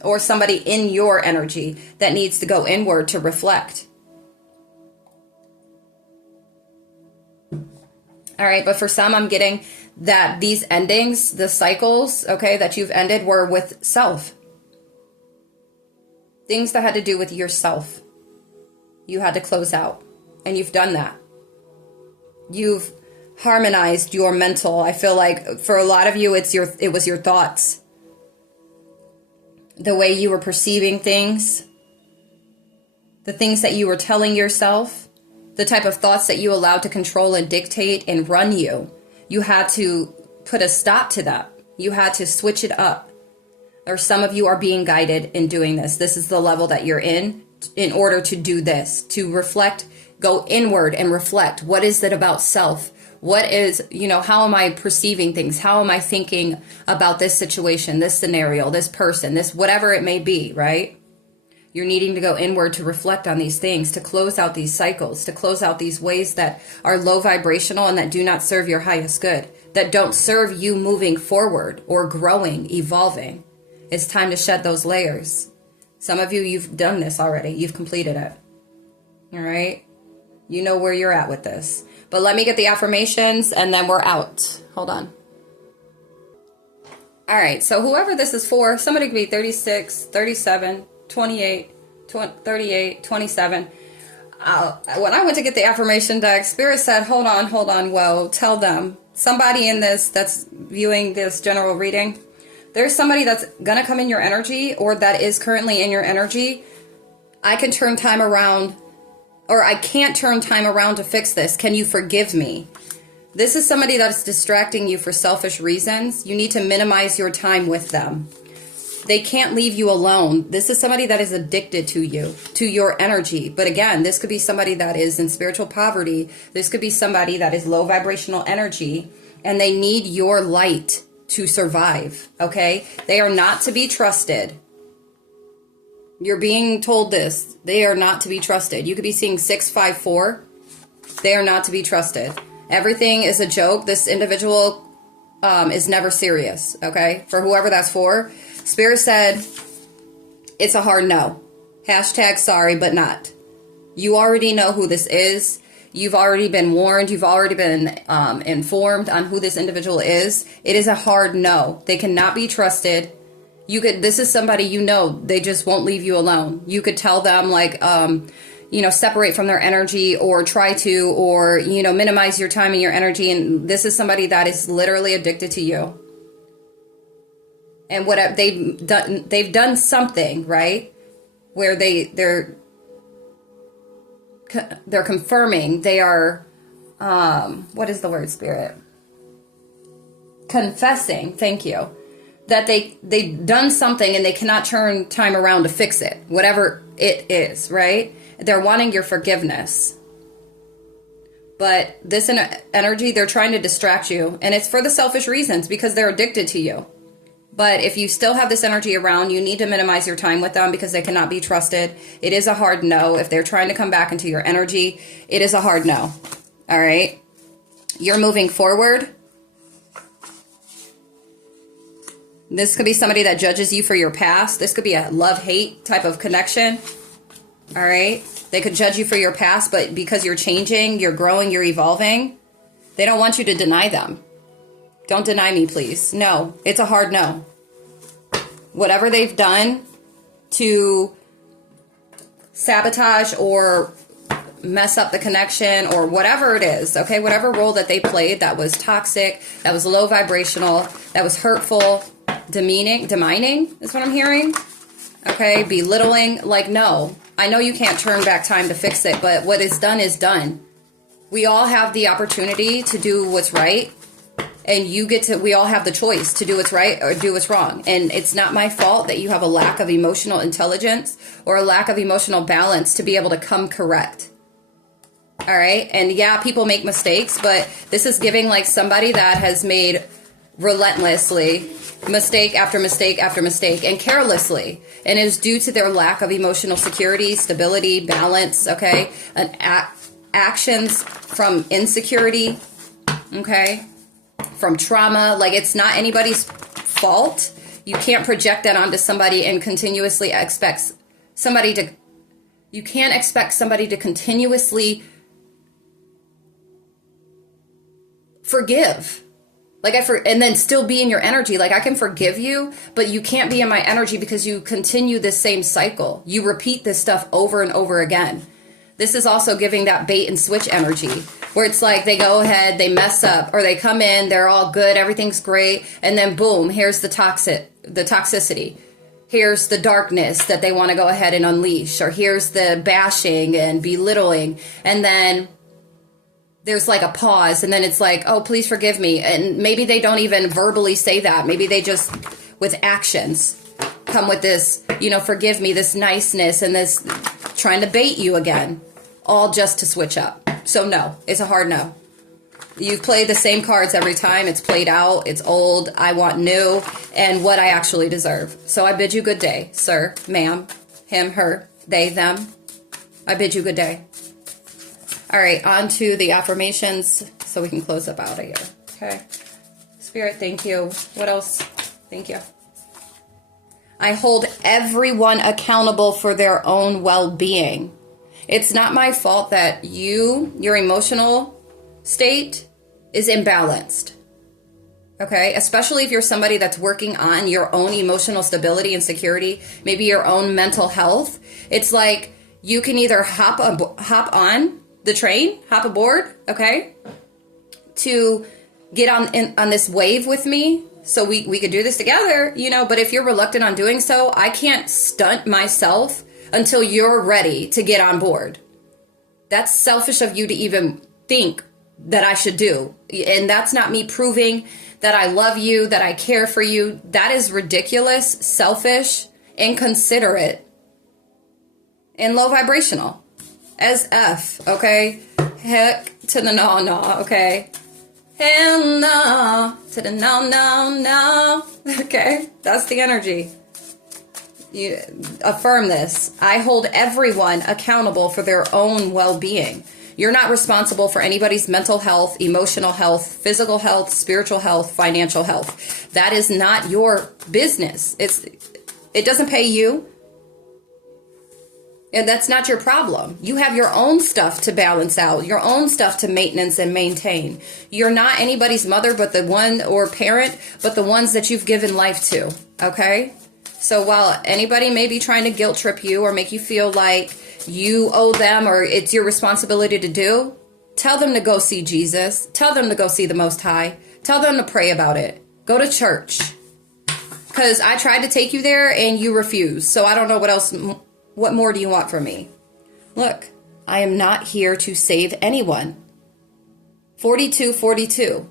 or somebody in your energy that needs to go inward to reflect. All right, but for some, I'm getting that these endings, the cycles, okay, that you've ended were with self. Things that had to do with yourself. You had to close out, and you've done that. You've harmonized your mental. I feel like for a lot of you, it was your thoughts. The way you were perceiving things, the things that you were telling yourself, the type of thoughts that you allowed to control and dictate and run you. You had to put a stop to that. You had to switch it up. Or some of you are being guided in doing this. This is the level that you're in order to do this, to reflect, go inward and reflect. What is it about self? What is, how am I perceiving things? How am I thinking about this situation, this scenario, this person, this whatever it may be, right? You're needing to go inward to reflect on these things, to close out these cycles, to close out these ways that are low vibrational and that do not serve your highest good, that don't serve you moving forward or growing, evolving. It's time to shed those layers. Some of you, you've done this already. You've completed it. All right? You know where you're at with this. But let me get the affirmations and then we're out. Hold on. All right. So whoever this is for, somebody could be 36, 37, 28, 38, 27. When I went to get the affirmation deck, Spirit said, hold on. Well, tell them. Somebody in this that's viewing this general reading, there's somebody that's going to come in your energy or that is currently in your energy. I can turn time around, or I can't turn time around to fix this. Can you forgive me? This is somebody that's distracting you for selfish reasons. You need to minimize your time with them. They can't leave you alone. This is somebody that is addicted to you, to your energy. But again, this could be somebody that is in spiritual poverty. This could be somebody that is low vibrational energy, and they need your light to survive, okay? They are not to be trusted. You're being told this. They are not to be trusted. You could be seeing 654. They are not to be trusted. Everything is a joke. This individual is never serious, okay? For whoever that's for, Spirit said, it's a hard no. Hashtag sorry, but not. You already know who this is. You've already been warned. You've already been informed on who this individual is. It is a hard no. They cannot be trusted. This is somebody, they just won't leave you alone. You could tell them separate from their energy or try to, or, minimize your time and your energy. And this is somebody that is literally addicted to you. And what they've done something, right? Where they're confirming, they are, what is the word, Spirit? Confessing, thank you. That they've done something and they cannot turn time around to fix it. Whatever it is, right? They're wanting your forgiveness. But this energy, they're trying to distract you. And it's for the selfish reasons because they're addicted to you. But if you still have this energy around, you need to minimize your time with them because they cannot be trusted. It is a hard no. If they're trying to come back into your energy, it is a hard no. All right? You're moving forward. This could be somebody that judges you for your past. This could be a love-hate type of connection. All right? They could judge you for your past, but because you're changing, you're growing, you're evolving, they don't want you to deny them. Don't deny me, please. No, it's a hard no. Whatever they've done to sabotage or mess up the connection or whatever it is, okay? Whatever role that they played that was toxic, that was low vibrational, that was hurtful, demeaning is what I'm hearing. Okay, belittling, no. I know you can't turn back time to fix it, but what is done is done. We all have the opportunity to do what's right. And we all have the choice to do what's right or do what's wrong. And it's not my fault that you have a lack of emotional intelligence or a lack of emotional balance to be able to come correct. All right. And yeah, people make mistakes, but this is giving somebody that has made relentlessly mistake after mistake after mistake and carelessly. And it is due to their lack of emotional security, stability, balance. Okay. And actions from insecurity. Okay. From trauma. It's not anybody's fault. You can't project that onto somebody and continuously expect somebody to, you can't expect somebody to continuously forgive. And then still be in your energy. Like, I can forgive you, but you can't be in my energy because you continue this same cycle. You repeat this stuff over and over again. This is also giving that bait and switch energy, where it's like they go ahead, they mess up, or they come in, they're all good, everything's great, and then boom, here's the toxicity. Here's the darkness that they want to go ahead and unleash, or here's the bashing and belittling, and then there's like a pause, and then it's like, oh, please forgive me. And maybe they don't even verbally say that. Maybe they just, with actions, come with this, forgive me, this niceness, and this trying to bait you again, all just to switch up. So no, it's a hard no. You've played the same cards every time. It's played out. It's old. I want new and what I actually deserve. So I bid you good day, sir, ma'am, him, her, they, them. I bid you good day. All right, on to the affirmations so we can close up out of here. Okay. Spirit, thank you. What else? Thank you. I hold everyone accountable for their own well-being. It's not my fault that your emotional state is imbalanced. Okay? Especially if you're somebody that's working on your own emotional stability and security, maybe your own mental health. It's like you can either hop on the train, hop aboard, okay, to get on this wave with me so we could do this together, but if you're reluctant on doing so, I can't stunt myself until you're ready to get on board. That's selfish of you to even think that I should do. And that's not me proving that I love you, that I care for you. That is ridiculous, selfish, inconsiderate, and low vibrational. As F, okay? Heck to the no, okay? Hell no to the no. Okay? That's the energy. You affirm this. I hold everyone accountable for their own well-being. You're not responsible for anybody's mental health, emotional health, physical health, spiritual health, financial health. That is not your business. It doesn't pay you. And that's not your problem. You have your own stuff to balance out, your own stuff to maintenance and maintain. You're not anybody's mother but the one, or parent, but the ones that you've given life to, okay? So while anybody may be trying to guilt trip you or make you feel like you owe them or it's your responsibility to do, tell them to go see Jesus. Tell them to go see the Most High. Tell them to pray about it. Go to church. Because I tried to take you there and you refused. So I don't know what more do you want from me? Look, I am not here to save anyone. 4242.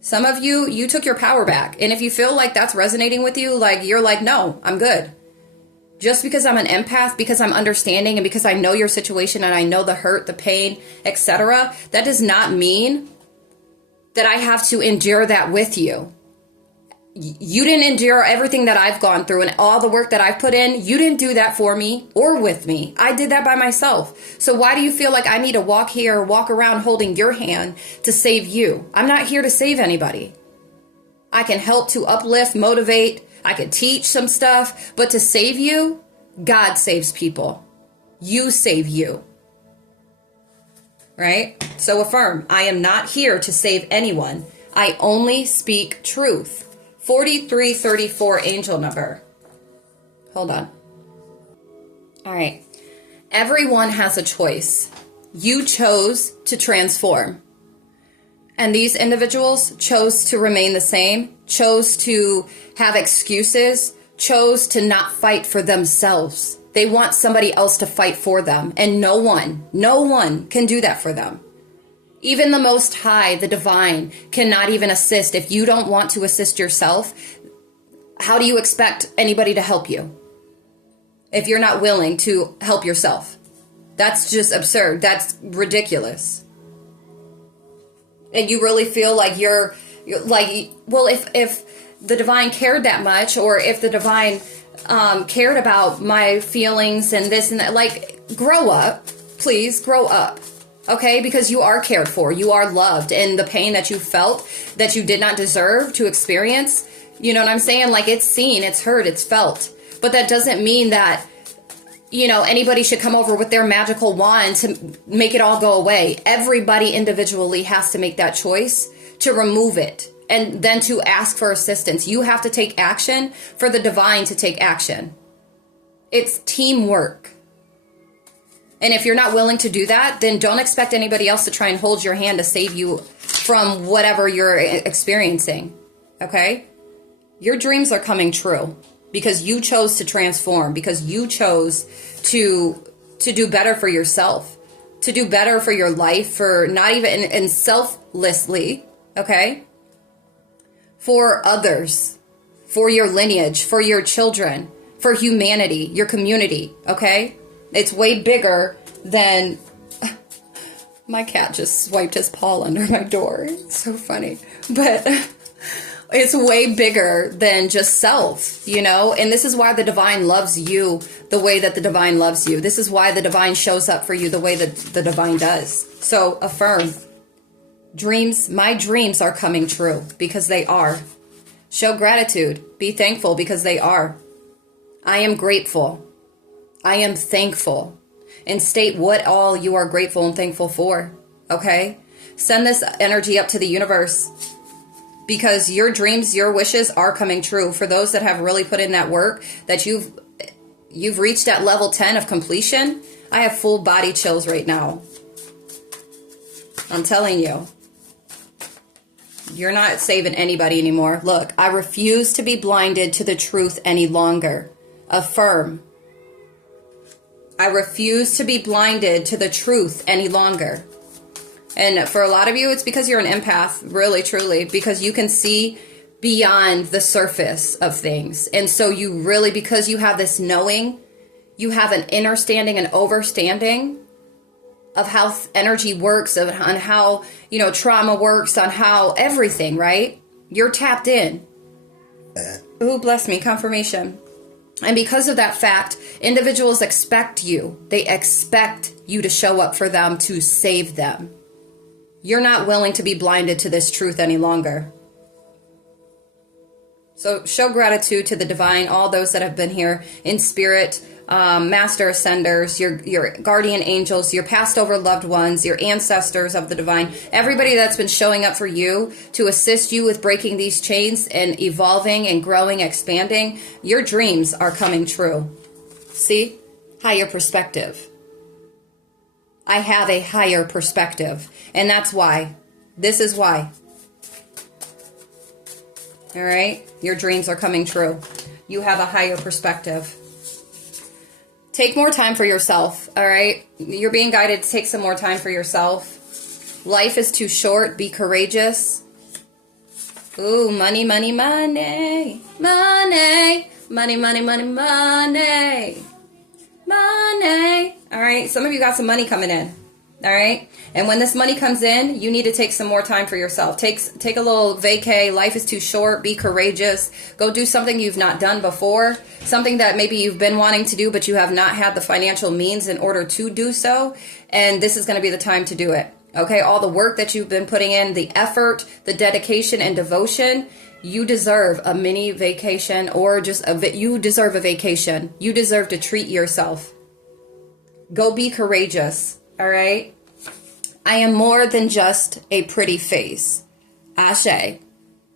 Some of you took your power back. And if you feel like that's resonating with you, like you're like, no, I'm good. Just because I'm an empath, because I'm understanding, and because I know your situation and I know the hurt, the pain, etc., that does not mean that I have to endure that with you. You didn't endure everything that I've gone through and all the work that I've put in. You didn't do that for me or with me. I did that by myself. So why do you feel like I need to walk here or walk around holding your hand to save you? I'm not here to save anybody. I can help to uplift, motivate. I can teach some stuff. But to save you, God saves people. You save you. Right? So affirm, I am not here to save anyone. I only speak truth. 4334 angel number. Hold on. All right. Everyone has a choice. You chose to transform. And these individuals chose to remain the same, chose to have excuses, chose to not fight for themselves. They want somebody else to fight for them. And no one can do that for them. Even the Most High, the Divine, cannot even assist. If you don't want to assist yourself, how do you expect anybody to help you? If you're not willing to help yourself. That's just absurd. That's ridiculous. And you really feel like you're like, well, if the Divine cared that much, or if the Divine cared about my feelings and this and that, like, grow up. Please grow up. Okay, because you are cared for, you are loved, and the pain that you felt that you did not deserve to experience, you know what I'm saying? Like, it's seen, it's heard, it's felt. But that doesn't mean that anybody should come over with their magical wand to make it all go away. Everybody individually has to make that choice to remove it and then to ask for assistance. You have to take action for the divine to take action. It's teamwork. And if you're not willing to do that, then don't expect anybody else to try and hold your hand to save you from whatever you're experiencing. Okay? Your dreams are coming true because you chose to transform, because you chose to do better for yourself, to do better for your life, for not even and selflessly, okay? For others, for your lineage, for your children, for humanity, your community, okay? It's way bigger than... My cat just swiped his paw under my door. It's so funny. But it's way bigger than just self, And this is why the divine loves you the way that the divine loves you. This is why the divine shows up for you the way that the divine does. So affirm. Dreams, my dreams are coming true because they are. Show gratitude. Be thankful because they are. I am grateful. I am thankful. And state what all you are grateful and thankful for. Okay? Send this energy up to the universe because your dreams, your wishes are coming true. For those that have really put in that work, that you've reached that level 10 of completion, I have full body chills right now. I'm telling you. You're not saving anybody anymore. Look, I refuse to be blinded to the truth any longer. Affirm. I refuse to be blinded to the truth any longer. And for a lot of you, it's because you're an empath, really, truly, because you can see beyond the surface of things. And so you really, because you have this knowing, you have an understanding and overstanding of how energy works, on how, trauma works, on how everything, right? You're tapped in. Ooh, bless me, confirmation. And because of that fact, individuals expect you. They expect you to show up for them to save them. You're not willing to be blinded to this truth any longer. So show gratitude to the divine, all those that have been here in spirit, master ascenders, your guardian angels, your passed over loved ones, your ancestors of the divine, everybody that's been showing up for you to assist you with breaking these chains and evolving and growing, expanding. Your dreams are coming true. See? Higher perspective. I have a higher perspective. And that's why. This is why. All right? Your dreams are coming true. You have a higher perspective. Take more time for yourself, all right? You're being guided to take some more time for yourself. Life is too short. Be courageous. Ooh, money, money, money. Money. Money, money, money, money. Money. All right? Some of you got some money coming in. All right? And when this money comes in, you need to take some more time for yourself. Take a little vacay. Life is too short. Be courageous. Go do something you've not done before. Something that maybe you've been wanting to do, but you have not had the financial means in order to do so. And this is going to be the time to do it. Okay? All the work that you've been putting in, the effort, the dedication, and devotion, you deserve a mini vacation or you deserve a vacation. You deserve to treat yourself. Go be courageous. All right? I am more than just a pretty face. Ashe.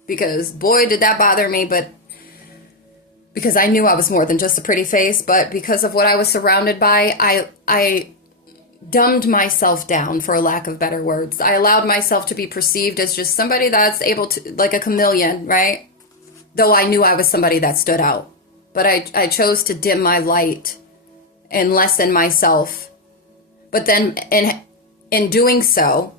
Because boy, did that bother me, but because I knew I was more than just a pretty face, but because of what I was surrounded by, I dumbed myself down, for a lack of better words. I allowed myself to be perceived as just somebody that's able to, like a chameleon, right? Though I knew I was somebody that stood out. But I chose to dim my light and lessen myself. But then in doing so,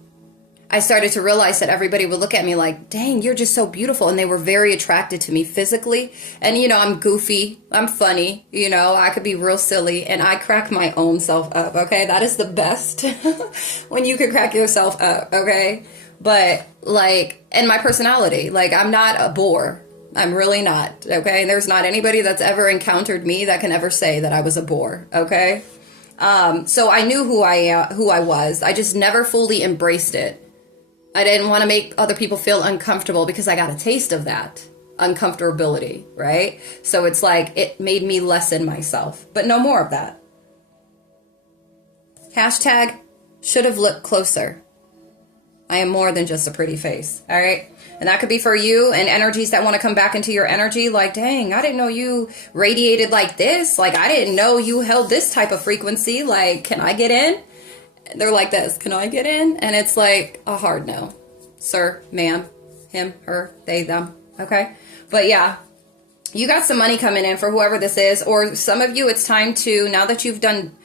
I started to realize that everybody would look at me like, dang, you're just so beautiful. And they were very attracted to me physically. And, I'm goofy. I'm funny. I could be real silly. And I crack my own self up, okay? That is the best when you can crack yourself up, okay? But, and my personality, I'm not a bore. I'm really not, okay? There's not anybody that's ever encountered me that can ever say that I was a bore, okay? So I knew who I was. I just never fully embraced it. I didn't want to make other people feel uncomfortable because I got a taste of that uncomfortability, right? So it's it made me lessen myself, but no more of that. Hashtag should have looked closer. I am more than just a pretty face. All right. And that could be for you and energies that want to come back into your energy. Like, dang, I didn't know you radiated like this. Like, I didn't know you held this type of frequency. Like, can I get in? They're like this. Can I get in? And it's like a hard no. Sir, ma'am, him, her, they, them. Okay. But yeah, you got some money coming in for whoever this is. Or some of you, it's time to, now that you've done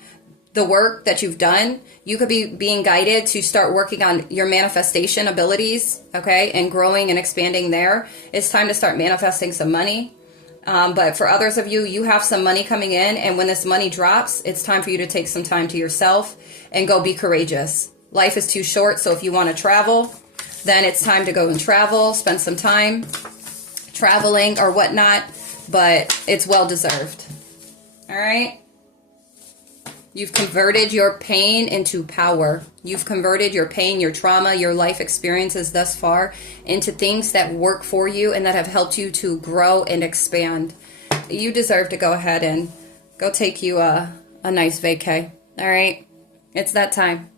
the work that you've done, you could be being guided to start working on your manifestation abilities, okay, and growing and expanding there. It's time to start manifesting some money. But for others of you, you have some money coming in, and when this money drops, it's time for you to take some time to yourself and go be courageous. Life is too short, so if you want to travel, then it's time to go and travel, spend some time traveling or whatnot, but it's well deserved. All right? You've converted your pain into power. You've converted your pain, your trauma, your life experiences thus far into things that work for you and that have helped you to grow and expand. You deserve to go ahead and go take you a nice vacay. All right? It's that time.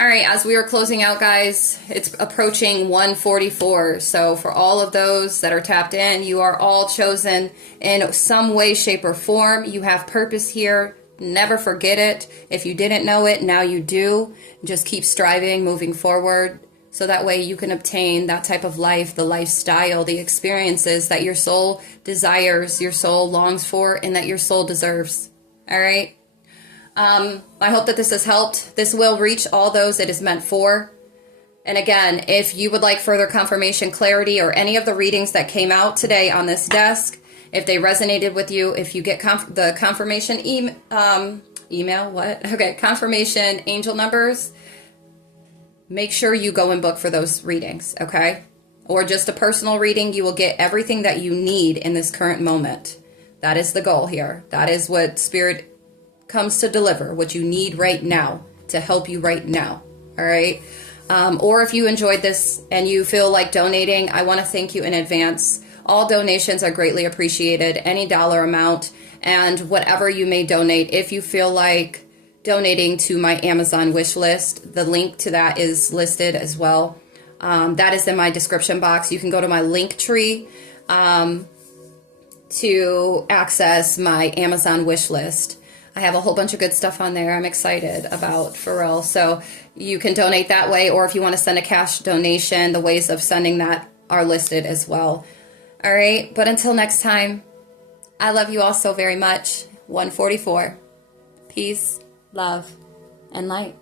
All right, as we are closing out, guys, it's approaching 1:44. So for all of those that are tapped in, you are all chosen in some way, shape, or form. You have purpose here. Never forget it. If you didn't know it, now you do. Just keep striving, moving forward, so that way you can obtain that type of life, the lifestyle, the experiences that your soul desires, your soul longs for, and that your soul deserves. All right? I hope that this has helped. This will reach all those it is meant for. And again, if you would like further confirmation, clarity, or any of the readings that came out today on this desk, if they resonated with you, if you get the confirmation confirmation angel numbers, make sure you go and book for those readings, okay? Or just a personal reading, you will get everything that you need in this current moment. That is the goal here. That is what Spirit comes to deliver, what you need right now to help you right now, all right? Or if you enjoyed this and you feel like donating, I want to thank you in advance. All donations are greatly appreciated, any dollar amount, and whatever you may donate. If you feel like donating to my Amazon wish list, the link to that is listed as well. That is in my description box. You can go to my link tree to access my Amazon wish list. I have a whole bunch of good stuff on there I'm excited about, for real. So you can donate that way, or if you want to send a cash donation, the ways of sending that are listed as well. All right, but until next time, I love you all so very much. 144. Peace, love, and light.